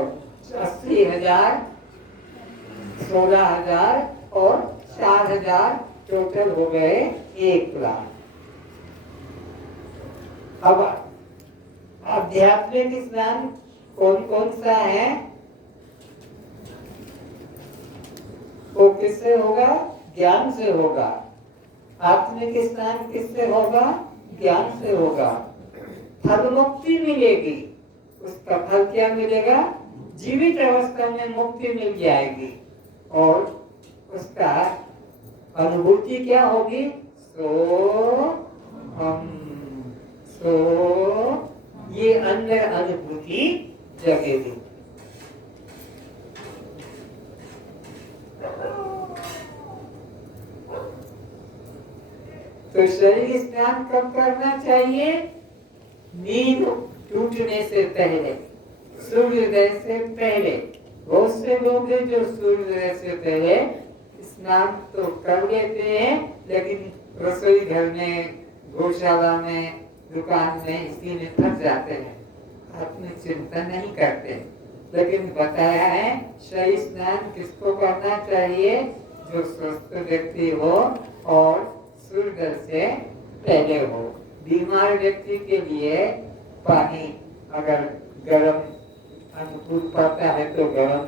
80,000, 16,000 और 4,000 टोटल हो गए 1 लाख। अब आध्यात्मिक स्नान कौन कौन सा है? वो किससे होगा? ज्ञान से होगा। आत्मिक स्नान किससे होगा? ज्ञान से होगा। फल मुक्ति मिलेगी। उसका फल क्या मिलेगा? जीवित अवस्था में मुक्ति मिल जाएगी और उसका अनुभूति क्या होगी? ये अंदर अनुभूति जगेगी। तो शरीर स्नान कब करना चाहिए? नींद टूटने से पहले, सूर्योदय से पहले। बहुत से लोग हैं जो सूर्योदय से पहले स्नान तो कर लेते हैं, लेकिन रसोई घर में, गौशाला में, दुकान में इसी में फंस जाते हैं, अपनी चिंता नहीं करते। लेकिन बताया है शरीर स्नान किसको करना चाहिए? जो स्वस्थ व्यक्ति हो और सूर्योदय से पहले हो। बीमार व्यक्ति के लिए पानी अगर गर्म अनुकूल पड़ता है तो गर्म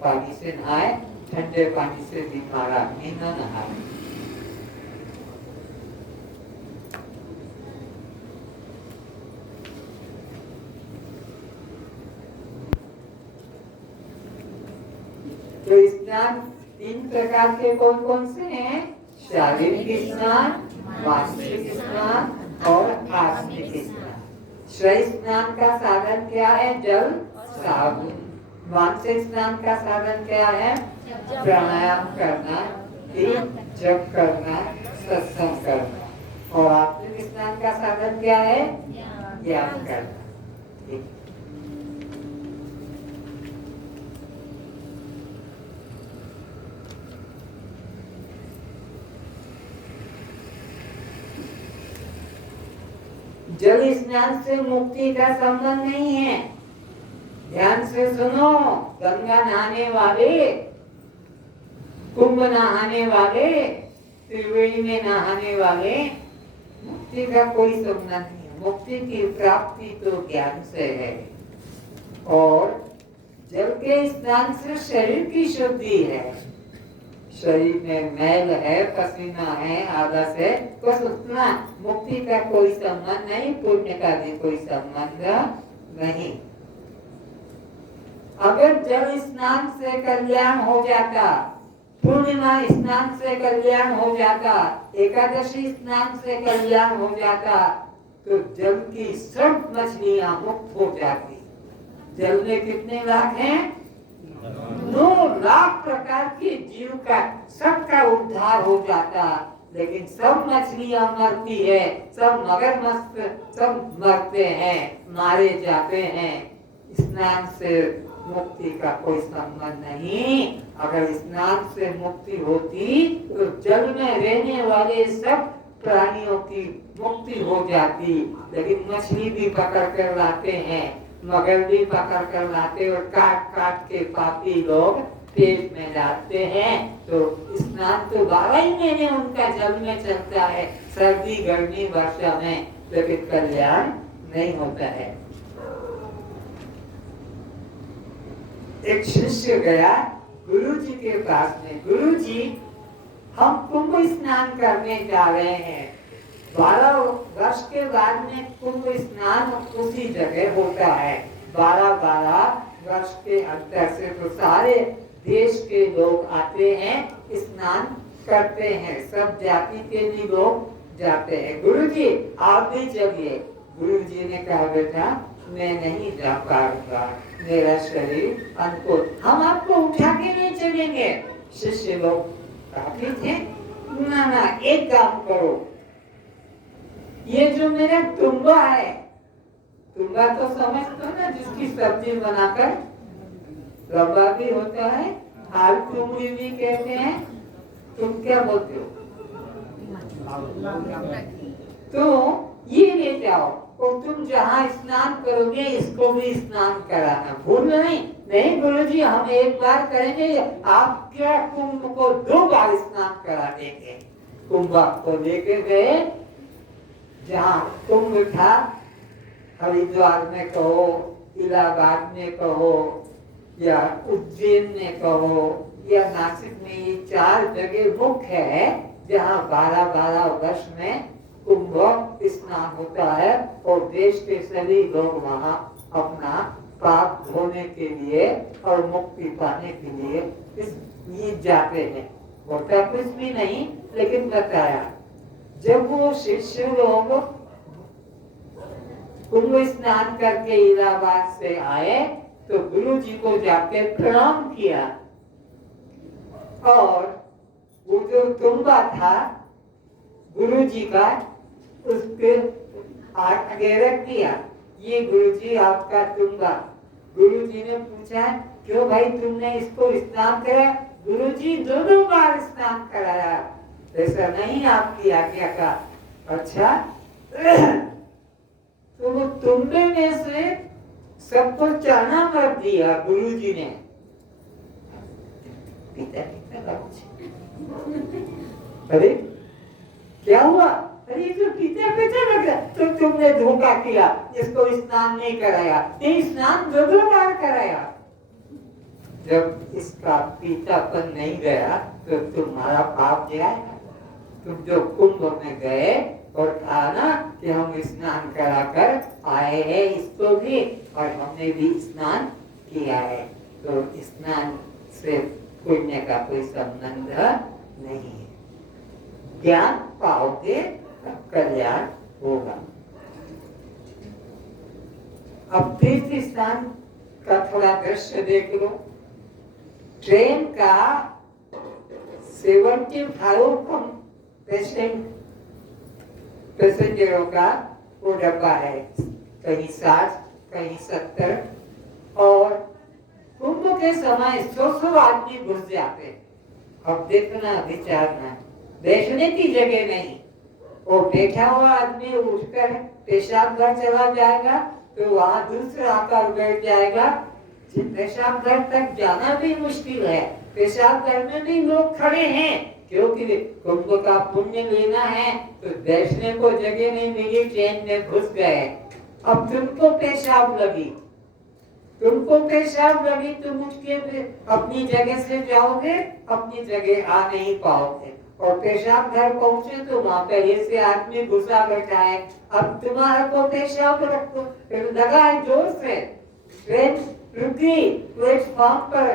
पानी से नहाए, ठंडे पानी से बीमार आदमी न नहाए। तो स्नान 3 प्रकार के कौन कौन से हैं? शारीरिक स्नान, मानसिक स्नान और आत्मिक स्नान। शरीर स्नान का साधन क्या है? जल, साबुन। मानसिक स्नान का साधन क्या है? प्राणायाम करना, जप करना, सत्संग करना। और आत्मिक स्नान का साधन क्या है? ज्ञान करना। ठीक। जल स्नान से मुक्ति का संबंध नहीं है। ध्यान से सुनो, गंगा नहाने वाले, कुंभ नहाने वाले, त्रिवेणी में नहाने वाले, मुक्ति का कोई संबंध नहीं है। मुक्ति की प्राप्ति तो ज्ञान से है। और जल के स्नान से शरीर की शुद्धि है। शरीर में मैल है, पसीना है, आधा से बस उतना। मुक्ति का कोई संबंध नहीं, पुण्य का भी कोई संबंध नहीं। अगर जल स्नान से कल्याण हो जाता पूर्णिमा स्नान से कल्याण हो जाता, एकादशी स्नान से कल्याण हो जाता, तो जल की सब मछलियां मुक्त हो जाती। जल में कितने लाख हैं? 9 लाख प्रकार के जीव का सबका उद्धार हो जाता। लेकिन सब मछलियां मरती है, सब मगरमच्छ सब मरते हैं, मारे जाते हैं। स्नान से मुक्ति का कोई संबंध नहीं। अगर स्नान से मुक्ति होती तो जल में रहने वाले सब प्राणियों की मुक्ति हो जाती। लेकिन मछली भी पकड़ कर लाते हैं, मगर भी पकड़ कर लाते और काट काट के पापी लोग पेट में डालते हैं। तो स्नान तो 12 ही महीने उनका जल में चलता है, सर्दी गर्मी वर्षा में, लेकिन कल्याण नहीं होता है। एक शिष्य गया गुरुजी के पास में, गुरुजी हम कुंभ स्नान करने जा रहे हैं। 12 वर्ष के बाद में कुंभ स्नान उसी जगह होता है। 12 वर्ष के अंतर से तो सारे देश के लोग आते हैं, स्नान करते हैं, सब जाति के भी लोग जाते हैं। गुरुजी आप भी चलिए। गुरुजी ने कहा बेटा मैं नहीं जा पाऊंगा, मेरा शरीर अनुकूल, हम आपको उठा के नहीं चलेंगे। शिष्य लोग काफी थे, ना एक काम करो, ये जो मेरा तुम्बा है, तुम्बा तो समझते हो ना, जिसकी सब्जी बनाकर लंबा भी होता है, आलू तुमड़ी भी कहते हैं, तुम क्या बोलते हो? तो ये ले जाओ और तुम जहाँ स्नान करोगे इसको भी स्नान कराना, भूल नहीं गुरुजी हम एक बार करेंगे, आप क्या कुंभ को 2 बार स्नान करा देंगे। कुंभ को लेके गए, जहाँ कुंभ था, हरिद्वार में कहो, इलाहाबाद में कहो, या उज्जैन में कहो, या नासिक में, ये 4 जगह मुख्य है जहाँ 12 वर्ष में कुंभ स्नान होता है। और देश के सभी लोग वहाँ अपना पाप धोने के लिए और मुक्ति पाने के लिए जाते हैं। होता कुछ भी नहीं, लेकिन बताया जब वो शिष्य लोग कुंभ स्नान करके इलाहाबाद से आए तो गुरु जी को जाके प्रणाम किया, और वो जो तुम्बा था गुरु जी का उसके आगे रख दिया। ये गुरुजी आपका तुम्बा। गुरुजी ने पूछा क्यों भाई तुमने इसको स्नान कराया? गुरुजी 2 बार स्नान कराया। ऐसा नहीं आपकी आज्ञा का। अच्छा तो वो तुम्बे में से सबको चाना मत दिया गुरुजी ने। अरे क्या हुआ? अरे जो पीता लग रहा, तो तुमने धोखा किया, इसको स्नान नहीं कराया, नहीं स्नान 2 बार कराया। जब इसका पीतापन नहीं गया तो तुम्हारा पाप जाएगा। तुम जो कुंभ में गए और कहा ना कि हम स्नान कराकर आए हैं इसको भी, और हमने भी स्नान किया है, तो स्नान से पुण्य का कोई संबंध नहीं है। ज्ञान पाओगे कल्याण होगा। अब तीर्थ स्थान का थोड़ा दृश्य देख लो। ट्रेन का 75 पैसेंजरों का वो डब्बा है, कहीं 60 कहीं 70, और कुंभ के समय 100 आदमी घुस जाते। अब देखना विचारना, बैठने की जगह नहीं। वो बैठा हुआ आदमी उठकर पेशाब घर चला जाएगा तो वहां दूसरा आकर बैठ जाएगा। पेशाब घर तक जाना भी मुश्किल है, पेशाब घर में भी लोग खड़े हैं, क्योंकि कुंभ का पुण्य लेना है तो बैठने को जगह नहीं मिली, ट्रेन में घुस गए। अब तुमको पेशाब लगी, तुम उठ के अपनी जगह से जाओगे, अपनी जगह आ नहीं पाओगे। और पेशाब घर पहुंचे तो वहां पहले से आदमी घुसा बैठा है, अब तुम्हारा को पेशाब रखो, लगा है जोर से। ट्रेन रुकी प्लेटफॉर्म पर,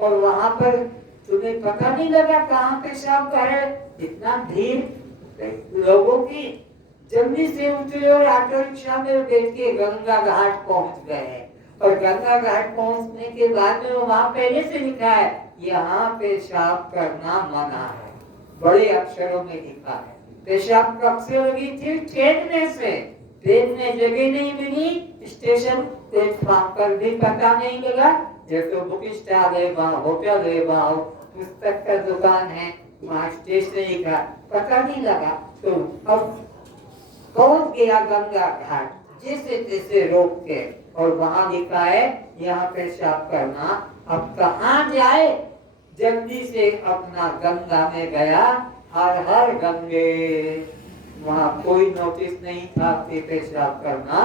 और वहां पर तुम्हें पता नहीं लगा कहाँ पेशाब करे? इतना भीड़ लोगों की। जल्दी से उठे और ऑटो रिक्शा में बैठ के गंगा घाट पहुंच गए। और गंगा घाट पहुंचने के बाद में वहां पहले से लिखा है यहाँ पेशाब करना मना है, बड़े अक्षरों में लिखा है। पेशाब कब से होगी थी? ट्रेन में से। ट्रेन में जगह नहीं मिली, स्टेशन प्लेटफॉर्म पर भी पता नहीं लगा। ये तो बुक स्टॉल है, वहाँ होटल है, वहाँ पुस्तक का दुकान है, वहाँ स्टेशनरी का पता नहीं लगा। तो अब पहुंच गया गंगा घाट जैसे तैसे रोक के, और वहां लिखा है यहाँ पेशाब करना। अब कहाँ जाए? जल्दी से अपना गंगा में गया। हर हर गंगे। वहां कोई नोटिस नहीं था कि पेशाब करना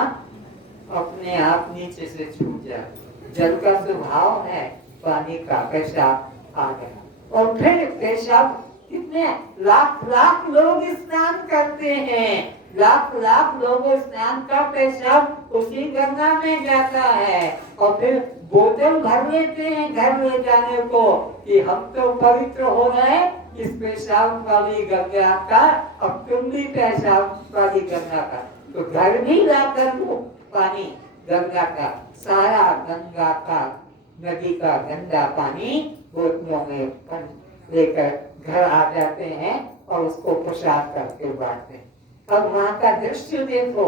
अपने आप नीचे से छूट जाए। जल का स्वभाव है, पानी का पेशाब आ गया। और फिर पेशाब कितने लाख लाख लोग स्नान करते हैं, लाख लाख लोग स्नान का पेशाब उसी गंगा में जाता है। और फिर बोतल भर लेते हैं घर ले जाने को कि हम तो पवित्र हो गए इस पेशाब वाली गंगा का, अब तुम भी पेशाब वाली गंगा का। तो घर भी लाकर वो पानी गंगा का, सारा गंगा का नदी का गंदा पानी बोतलों में लेकर घर आ जाते हैं और उसको प्रसाद करके बांटते हैं। अब वहां का दृश्य देखो,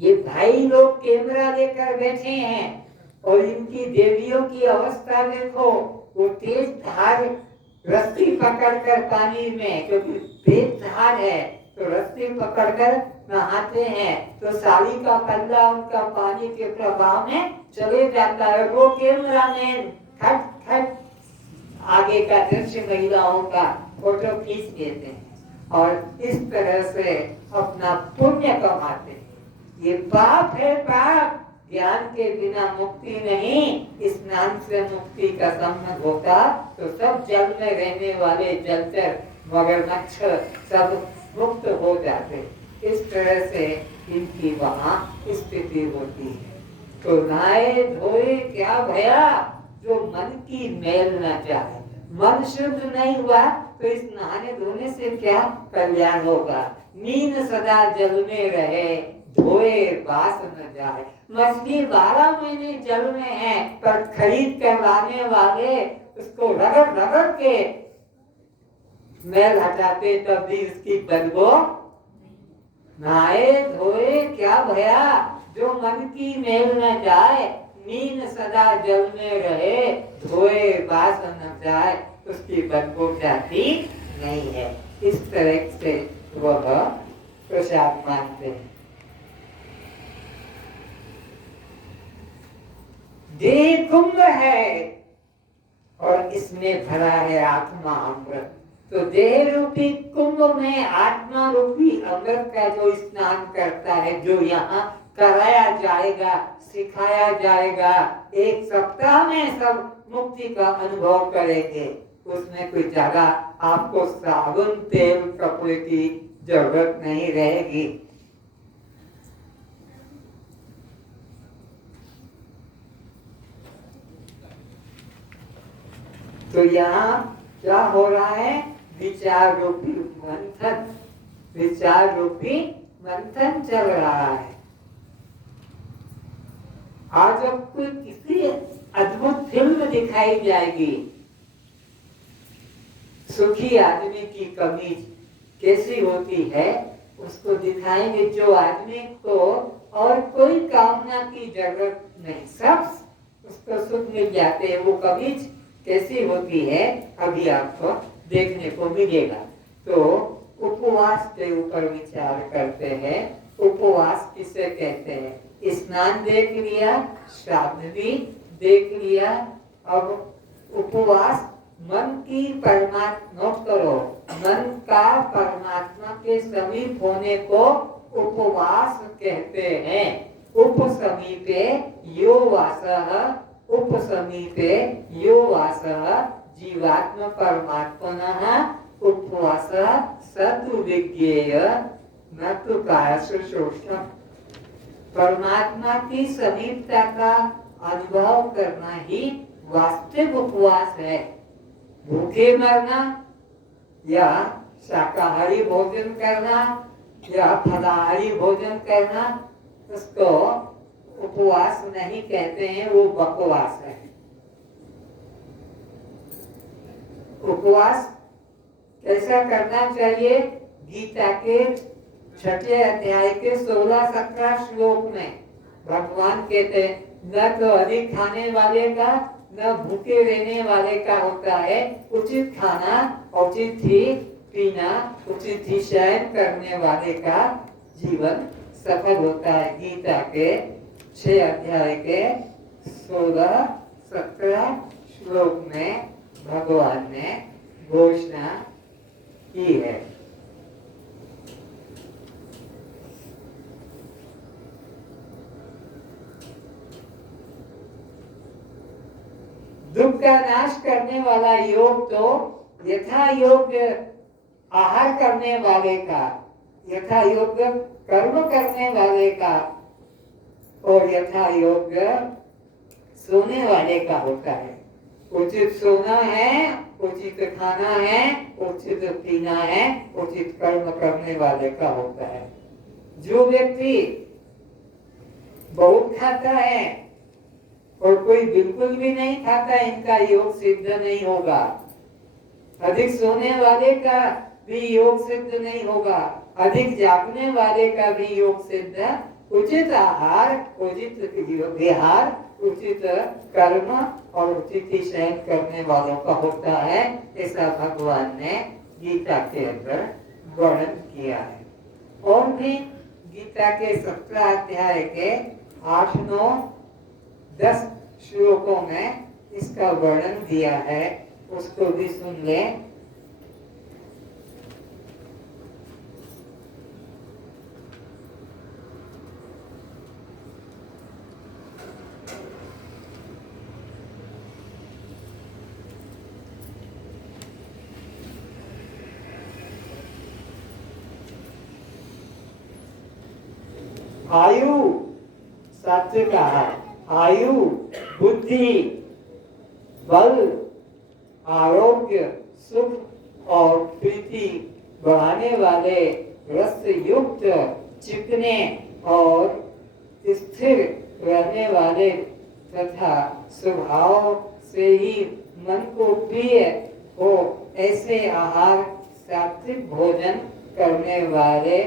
ये भाई लोग कैमरा लेकर बैठे हैं और इनकी देवियों की अवस्था देखो। वो तेज धार रस्सी पकड़कर पानी में, क्योंकि तेज धार है तो रस्सी पकड़कर नहाते हैं, तो साली का पल्ला उनका पानी के प्रभाव में चले जाता है। वो कैमरा मैन खट खट आगे का दृश्य महिलाओं का फोटो खींच लेते हैं और इस तरह से अपना पुण्य कमाते हैं। ये पाप है, पाप। ज्ञान के बिना मुक्ति नहीं। स्नान से मुक्ति का संबंध होता तो सब जल में रहने वाले जलचर मगरमच्छ सब मुक्त हो जाते। इस तरह से इनकी वहाँ स्थिति होती है। तो नहाए धोए क्या भया, जो मन की मेल न जाए। मन शुद्ध नहीं हुआ तो इस नहाने धोने से क्या कल्याण होगा? नींद सदा जल में रहे, धोए बास न जाए। मछली 12 महीने जल में है, पर खरीद कर लाने वाले उसको रगड़ रगड़ के मैल हटाते तब भी उसकी बदबू। नहाए धोए क्या भया, जो मन की मेल न जाए। नींद सदा जल में रहे, धोए बास न जाए, उसकी बदबू जाती नहीं है। इस तरह से वह प्रसाद मानते हैं। देह कुंभ है और इसमें भरा है आत्मा अमृत। तो देह रूपी कुंभ में आत्मा रूपी अमृत का जो स्नान करता है, जो यहाँ कराया जाएगा, सिखाया जाएगा, 1 सप्ताह में सब मुक्ति का अनुभव करेंगे। उसमें कोई ज्यादा आपको साबुन तेल कपड़े की जरूरत नहीं रहेगी। तो यहाँ क्या हो रहा है? विचार रूपी मंथन, विचार रूपी मंथन चल रहा है। आज अब कोई किसी अद्भुत फिल्म दिखाई जाएगी। सुखी आदमी की कमीज कैसी होती है उसको दिखाएंगे, जो आदमी को और कोई कामना की जरूरत नहीं, सब उसको सुख मिल जाते हैं। वो कमीज कैसी होती है अभी आपको देखने को मिलेगा। तो उपवास के ऊपर विचार करते हैं। उपवास किसे कहते हैं? स्नान देख लिया, श्राद्ध भी देख लिया। अब उपवास मन की परमात्मा, नोट करो, मन का परमात्मा के समीप होने को उपवास कहते हैं। उपसमीपे यो वासः, उपसमीपे यो वासः जीवात्म परमात्मनः उपवासः सतु विज्ञेय न तो कायशोषण। परमात्मा की समीपता का अनुभव करना ही वास्तविक उपवास है। भूखे मरना या शाकाहारी भोजन करना या फलाहारी भोजन करना, उसको उपवास नहीं कहते हैं, वो बकवास है। उपवास कैसा करना चाहिए? गीता के 6 अध्याय के 16-17 श्लोक में भगवान कहते हैं, न तो अधिक खाने वाले का न भूखे रहने वाले का होता है उचित खाना, उचित ही पीना, उचित ही शयन करने वाले का जीवन सफल होता है। गीता के 6 अध्याय के 16-17 श्लोक में भगवान ने घोषणा की है। दुख का नाश करने वाला योग तो यथा योग्य आहार करने वाले का, यथा योग्य कर्म करने वाले का और यथा योग्य सोने वाले का होता है। उचित सोना है, उचित खाना है, उचित पीना है, उचित कर्म करने वाले का होता है। जो व्यक्ति बहुत खाता है और कोई बिल्कुल भी नहीं खाता, इनका योग सिद्ध नहीं होगा। अधिक सोने वाले का भी योग सिद्ध नहीं होगा, अधिक जागने वाले का भी योग सिद्ध। उचित आहार, उचित विहार, उचित कर्म और उचित ही शयन करने वालों का होता है। ऐसा भगवान ने गीता के अंदर वर्णन किया है। और भी गीता के 17 अध्याय के 8, 9, 10 श्लोकों में इसका वर्णन दिया है, उसको भी सुन लें। आयु सात्विक आहार, आयु, बुद्धि, बल, आरोग्य, सुख और प्रीति बढ़ाने वाले रस युक्त, चिकने और स्थिर रहने वाले तथा स्वभाव से ही मन को प्रिय हो ऐसे आहार सात्विक भोजन करने वाले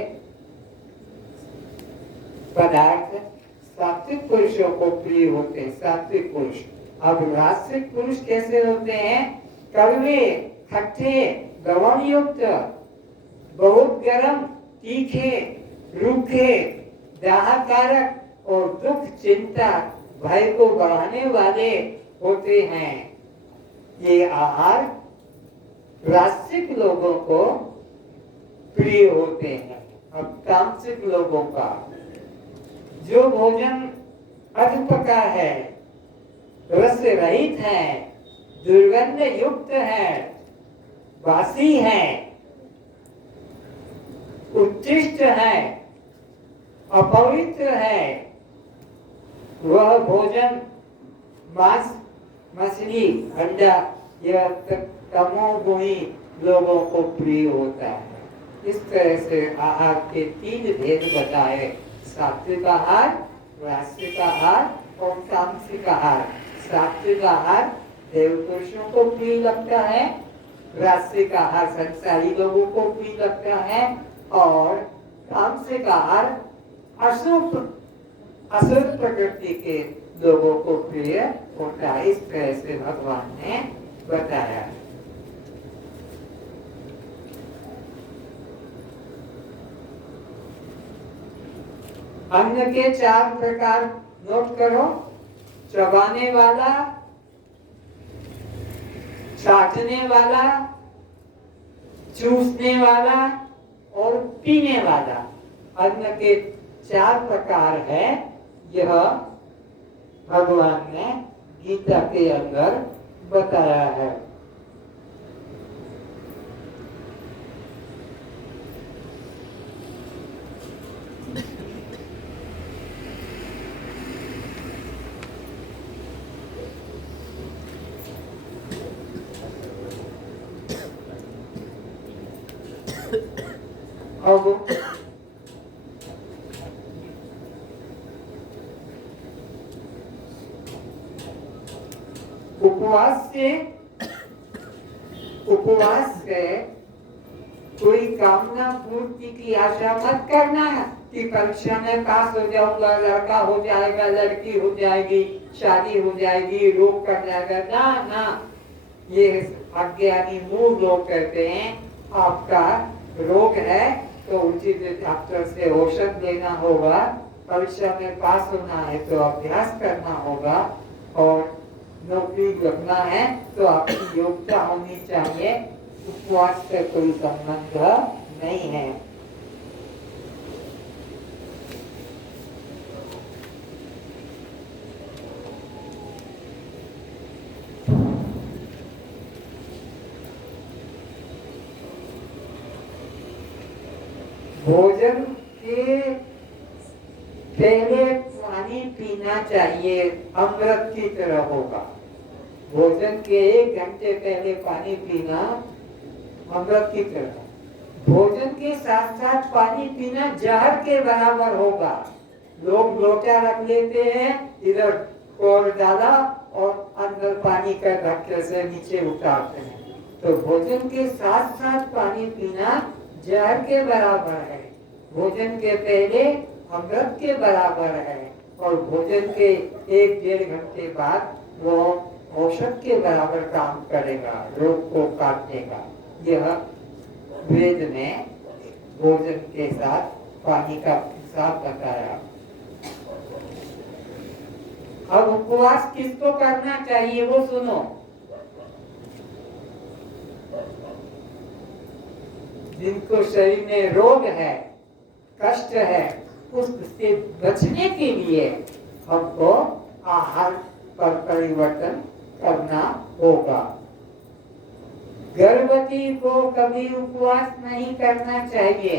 पदार्थ सात्विक पुरुषों को प्रिय होते हैं। सात्विक पुरुष। अब राजसिक पुरुष कैसे होते हैं? कड़वे, खट्टे, लवण युक्त, बहुत गर्म, तीखे, रूखे, दाहकारक और दुख, चिंता, भय को बढ़ाने वाले होते हैं। ये आहार राजसिक लोगों को प्रिय होते हैं। अब तामसिक लोगों का जो भोजन अधपका है, रस रहित है, दुर्गंध युक्त है, बासी है, उत्कृष्ट है, अपवित्र है, वह भोजन मांस, मछली, अंडा यह तमोगुणी लोगों को प्रिय होता है। इस तरह से आहार के 3 भेद बताए, सात्विक आहार, राजसिक आहार और तामसिक आहार। सात्विक आहार देव पुरुषों को प्रिय लगता है, राजसिक आहार संसारी लोगों को प्रिय लगता है और तामसिक आहार असुर प्रकृति के लोगों को प्रिय होता है। इस तरह से भगवान ने बताया। अन्न के 4 प्रकार नोट करो। चबाने वाला, चाटने वाला, चूसने वाला और पीने वाला। अन्न के 4 प्रकार है। यह भगवान ने गीता के अंदर बताया है। अब उपवास से कोई कामना पूर्ति की आशा मत करना कि परीक्षा में पास हो जाऊंगा, लड़का हो जाएगा, लड़की हो जाएगी, शादी हो जाएगी, रोग कर जाएगा। ना ना, ये अज्ञानी मूल लोग कहते हैं आपका रोग है तो उचित डॉक्टर से औषध लेना होगा, परीक्षा में पास होना है तो अभ्यास करना होगा, और नौकरी लगना है तो आपकी योग्यता होनी चाहिए। उपवास से कोई संबंध नहीं है। भोजन के पहले पानी पीना चाहिए, अमृत की तरह होगा। भोजन के 1 घंटे पहले पानी पीना अमृत की तरह। भोजन के साथ साथ पानी पीना जहर के बराबर होगा। लोग लोटा रख लेते हैं, इधर कोर डाला और अंदर पानी का ढक्कन से नीचे उतारते हैं। तो भोजन के साथ साथ पानी पीना जहर के बराबर है, भोजन के पहले अमृत के बराबर है, और भोजन के 1-1.5 घंटे बाद वो औषध के बराबर काम करेगा, रोग को काटेगा। यह वेद ने भोजन के साथ पानी का हिसाब बताया। अब उपवास किसको करना चाहिए वो सुनो। जिनको शरीर में रोग है, कष्ट है, उससे बचने के लिए हमको आहार पर परिवर्तन करना होगा। गर्भवती को कभी उपवास नहीं करना चाहिए,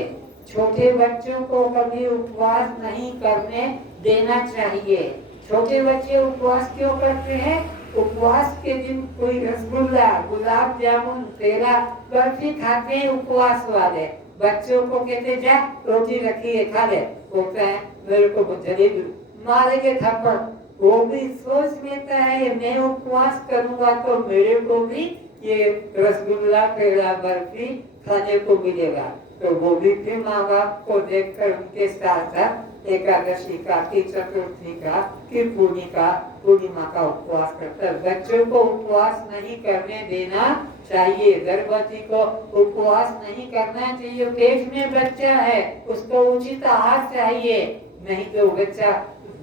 छोटे बच्चों को कभी उपवास नहीं करने देना चाहिए। छोटे बच्चे उपवास क्यों करते हैं? उपवास के दिन कोई रसगुल्ला, गुलाब जामुन, पेड़ा, बर्फी खाते हैं उपवास वाले। बच्चों को कहते जा रोटी रखिए खा ले, बोलते हैं मेरे को जलेबी, मारेंगे थप्पड़। वो भी सोच लेता है मैं उपवास करूंगा तो मेरे को भी ये रसगुल्ला, पेड़ा, बर्फी खाने को मिलेगा। तो वो भी फिर माँ बाप को देखकर उनके साथ साथ एकादशी का, की चतुर्थी का, की पूर्णिमा का उपवास करता है। बच्चों को उपवास नहीं करने देना चाहिए, गर्भवती को उपवास नहीं करना चाहिए। पेट में बच्चा है, उसको उचित आहार चाहिए, नहीं तो बच्चा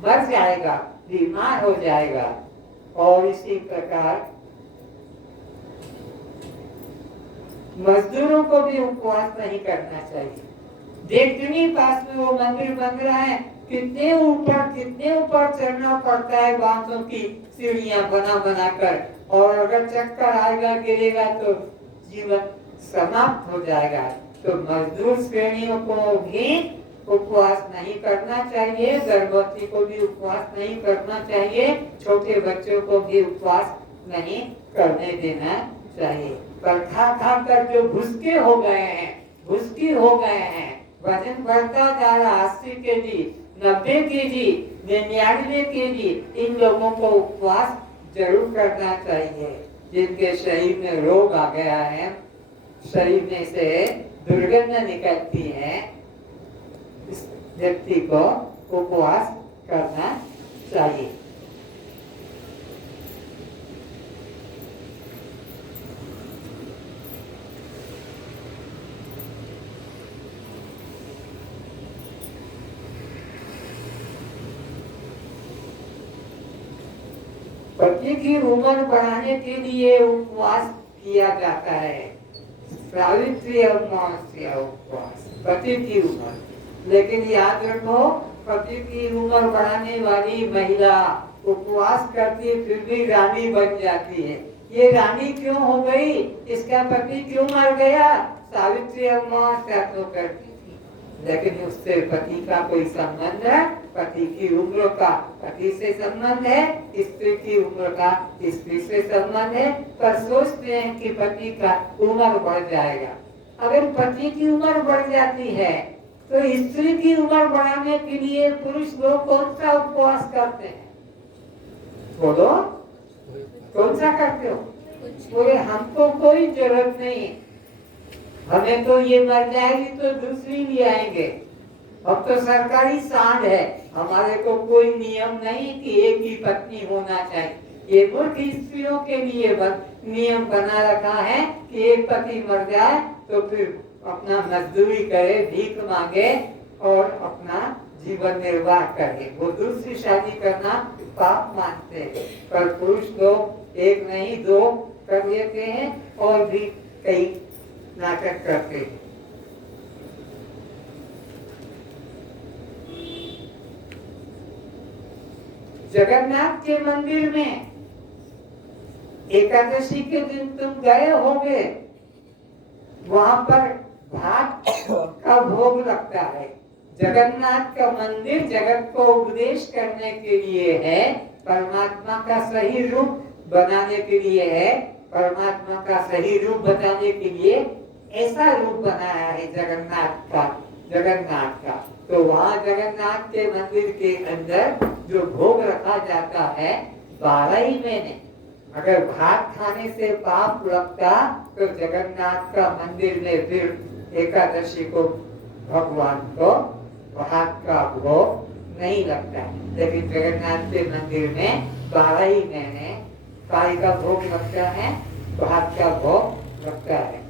मर जाएगा, बीमार हो जाएगा। और इसी प्रकार मजदूरों को भी उपवास नहीं करना चाहिए। देखनी पास में वो मंदिर बन रहा है, कितने ऊपर चढ़ना पड़ता है बांसों की सीढ़ियां बना बना कर, और अगर चक्कर आएगा गिरेगा तो जीवन समाप्त हो जाएगा। तो मजदूर श्रेणियों को भी उपवास नहीं करना चाहिए, गर्भवती को भी उपवास नहीं करना चाहिए, छोटे बच्चों को भी उपवास नहीं करने देना चाहिए। पर खा कर जो भुसके हो गए हैं, भुसकी हो गए हैं, वजन बढ़ता जा रहा, 80 केजी, 90 केजी, 99 केजी, इन लोगों को उपवास जरूर करना चाहिए। जिनके शरीर में रोग आ गया है, शरीर में से दुर्गंध निकलती है, इस व्यक्ति को उपवास करना चाहिए। पति की उम्र बढ़ाने के लिए उपवास किया जाता है, सावित्री अमावस्या उपवास, पति की उम्र। लेकिन याद रखो, पति की उम्र बढ़ाने वाली महिला उपवास करती फिर भी रानी बन जाती है। ये रानी क्यों हो गई? इसका पति क्यों मर गया? सावित्री अमावस्या तो करती थी, लेकिन उससे पति का कोई संबंध है? पति की उम्र का पति से संबंध है, स्त्री की उम्र का स्त्री से संबंध है। पर सोचते हैं कि पति का उम्र बढ़ जाएगा, अगर पति की उम्र बढ़ जाती है तो स्त्री की उम्र बढ़ाने के लिए पुरुष लोग कौन सा उपवास करते हैं? बोलो, कौन सा करते हो? बोले हमको कोई जरूरत नहीं, हमें तो ये मर जाएगी तो दूसरी ले आएंगे, अब तो सरकारी सांड है, हमारे को कोई नियम नहीं कि एक ही पत्नी होना चाहिए। ये मूर्ख स्त्रियों के लिए नियम बना रखा है कि एक पति मर जाए तो फिर अपना मजदूरी करे, भीख मांगे और अपना जीवन निर्वाह करे। वो दूसरी शादी करना पाप मानते हैं, पर पुरुष लोग एक नहीं दो कर लेते हैं और भी कई नाटक करते हैं। जगन्नाथ के मंदिर में एकादशी के दिन तुम गए होंगे, वहां पर भात का भोग लगता है। जगन्नाथ का मंदिर जगत को उपदेश करने के लिए है, परमात्मा का सही रूप बनाने के लिए है, परमात्मा का सही रूप बताने के लिए ऐसा रूप बनाया है जगन्नाथ का। तो वहाँ जगन्नाथ के मंदिर के अंदर जो भोग रखा जाता है 12 ही महीने, अगर भात खाने से पाप लगता तो जगन्नाथ का मंदिर में फिर एकादशी को भगवान को भात का भोग नहीं लगता, लेकिन जगन्नाथ के मंदिर में 12 ही महीने काय का भोग लगता है, भात का भोग लगता है।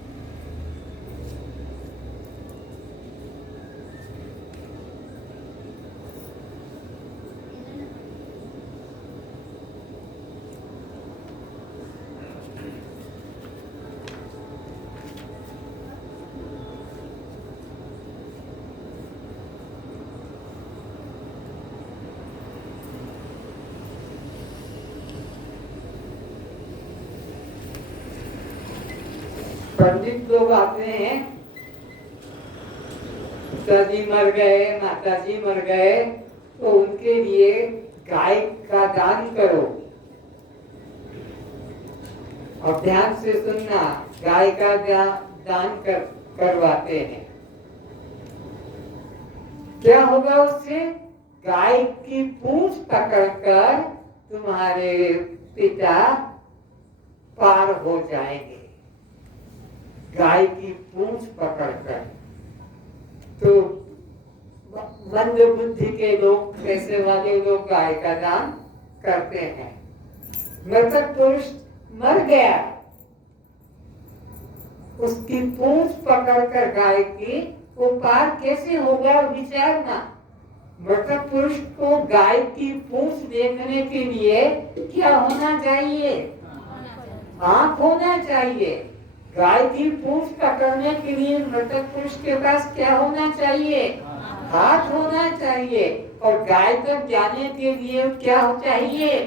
पंडित लोग आते हैं, पिताजी मर गए, माताजी मर गए, तो उनके लिए गाय का दान करो। और ध्यान से सुनना, गाय का दान करवाते हैं। क्या होगा उससे? गाय की पूंछ पकड़कर तुम्हारे पिता पार हो जाएंगे, गाय की पूंछ पकड़कर। तो मंद बुद्धि के लोग, पैसे वाले लोग गाय का दान करते हैं। मृतक पुरुष मर गया, उसकी पूंछ पकड़कर गाय की वो पार कैसे होगा विचारना। मृतक पुरुष को गाय की पूंछ देखने के लिए क्या होना चाहिए? आंख होना चाहिए। गाय की पूंछ पकड़ने के लिए मृतक पुरुष के पास क्या होना चाहिए? हाथ होना चाहिए। और गाय तक जाने के लिए क्या चाहिए?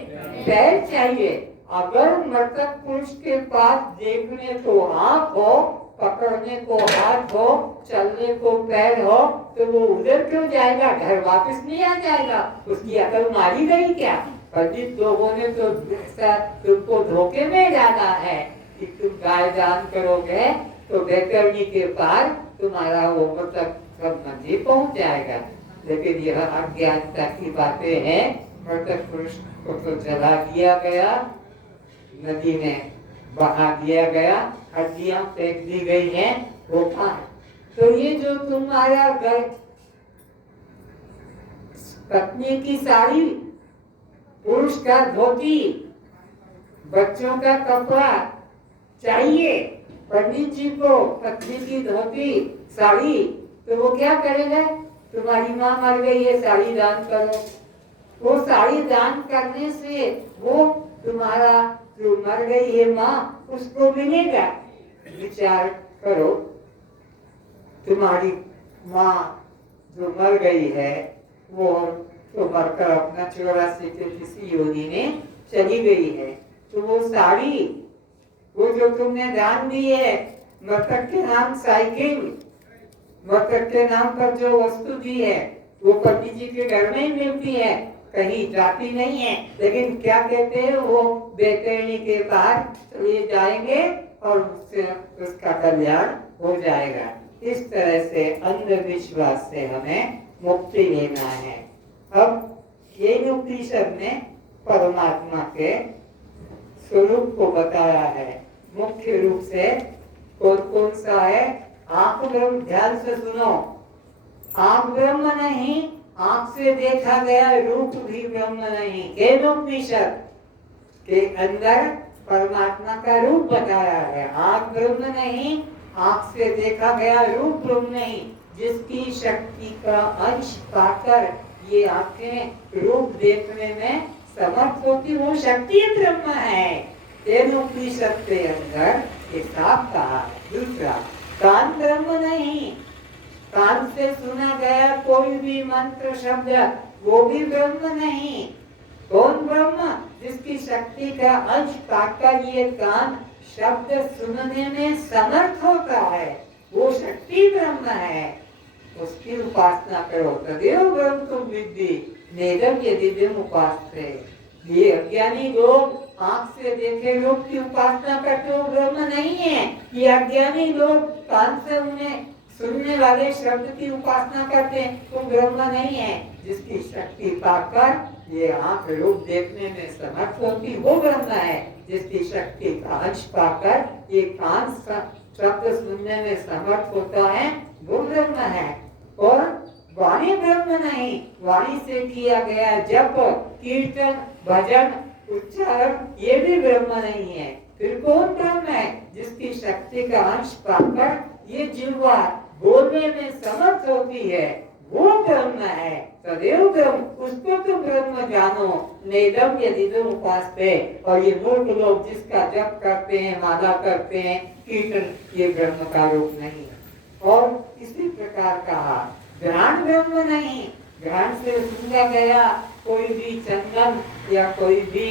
पैर चाहिए। अगर मृतक पुरुष के पास देखने को आंख हो, पकड़ने को हाथ हो, चलने को पैर हो, तो वो उधर क्यों जाएगा? घर वापस नहीं आ जाएगा? उसकी अकल मारी गई क्या? पंडित लोगों ने तो तुमको धोखे में डाला है कि तुम गाय दान करोगे तो बैतरणी के पार तुम्हारा वो मतलब सब मंदिर पहुंच जाएगा। लेकिन यह अज्ञानता की बातें हैं। मृतक पुरुष को तो जला दिया गया, नदी में बहा दिया गया, हड्डियां फेंक दी गई हैं, वो कहाँ? तो ये जो तुम्हारा घर, पत्नी की साड़ी, पुरुष का धोती, बच्चों का कपड़ा चाहिए पंडित जी को, पत्नी की धोती साड़ी, तो वो क्या करेगा? तुम्हारी माँ मर गई है, साड़ी दान करो। वो साड़ी दान करने से वो तुम्हारा जो मर गई है माँ, उसको मिलेगा। विचार करो, तुम्हारी माँ जो मर गई है वो तो मरकर अपना 84 के किसी योनि में चली गई है, तो वो साड़ी, वो जो तुमने दान दी है, मृतक के नाम साइकिल, मृतक के नाम पर जो वस्तु दी है, वो पंडित जी के घर में ही मिलती है, कहीं जाती नहीं है, लेकिन क्या कहते हैं वो बेतरणी के पार चले जाएंगे और उससे उसका कल्याण हो जाएगा। इस तरह से अंधविश्वास से हमें मुक्ति लेना है। अब ये उपनिषद ने परमात्मा के स्वरूप को बताया है। मुख्य रूप से कौन कौन सा है? आंख ब्रह्म, ध्यान से सुनो, आंख ब्रह्म नहीं, आंख से देखा गया रूप भी ब्रह्म नहीं। केनोपनिषद के अंदर परमात्मा का रूप बताया है। आंख ब्रह्म नहीं, आंख से देखा गया रूप ब्रह्म नहीं। जिसकी शक्ति का अंश पाकर ये आंखें रूप देखने में समर्थ होती, वो शक्ति ब्रह्म है। केनोपनिषद के अंदर ये साफ कहा है। दूसरा, कान ब्रह्म नहीं, कान से सुना गया कोई भी मंत्र शब्द वो भी ब्रह्म नहीं। कौन ब्रह्म? जिसकी शक्ति का अंश पाकर ये कान शब्द सुनने में समर्थ होता है, वो शक्ति ब्रह्म है। उसकी उपासना करो, तदेव ब्रह्म तुम विद्धि नेदम यदिदम उपास्ते। ये अज्ञानी लोग आंख से देखे रूप की उपासना करते हो, ब्रह्म नहीं है। ये अज्ञानी लोग कान से उन्हें सुनने वाले शब्द की उपासना करते हैं, तो ब्रह्म नहीं है। जिसकी शक्ति पाकर ये आंख रूप देखने में समर्थ होती, वो ब्रह्म है। जिसकी शक्ति का अंश पाकर ये कान शब्द सुनने में समर्थ होता है, वो ब्रह्म है। और वाणी ब्रह्म नहीं, वाणी से किया गया जप, कीर्तन, भजन, उच्चारण ये भी ब्रह्म नहीं है। फिर कौन ब्रह्म है? जिसकी शक्ति का अंश पाकर ये जिह्वा बोलने में समर्थ होती है, वो ब्रह्म है। तदेव ब्रह्म, उसको तो ब्रह्म जानो, नेदम यदिदम उपास्ते। और ये मूर्ख लोग जिसका जप करते हैं, माला करते हैं, कीर्तन, ये ब्रह्म का रूप नहीं है। और इसी प्रकार कहा, घ्राण ब्रह्म नहीं, घ्राण से सुना गया कोई भी चंदन या कोई भी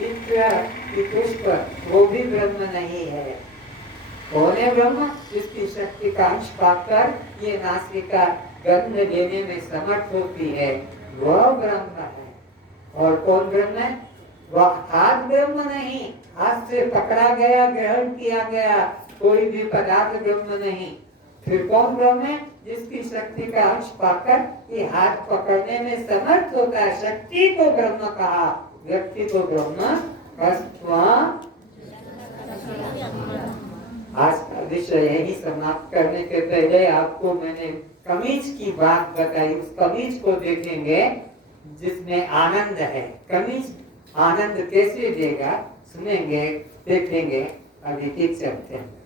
इत्र पुष्प वो भी ब्रह्म नहीं है। कौन है ब्रह्म? जिसकी शक्ति का अंश पाकर ये नासिका गंध देने में समर्थ होती है, वह ब्रह्म है। और कौन ब्रह्म है? वह हाथ ब्रह्म नहीं, हाथ से पकड़ा गया, ग्रहण किया गया कोई भी पदार्थ ब्रह्म नहीं। फिर कौन ब्रह्म है? जिसकी शक्ति का अंश पाकर ये हाथ पकड़ने में समर्थ होता है, शक्ति को ब्रह्म कहा, व्यक्ति को ब्रह्म। आज का विषय यही समाप्त करने के पहले आपको मैंने कमीज की बात बताई, उस कमीज को देखेंगे जिसमें आनंद है। कमीज आनंद कैसे देगा सुनेंगे, देखेंगे। अभी ठीक चलते हैं।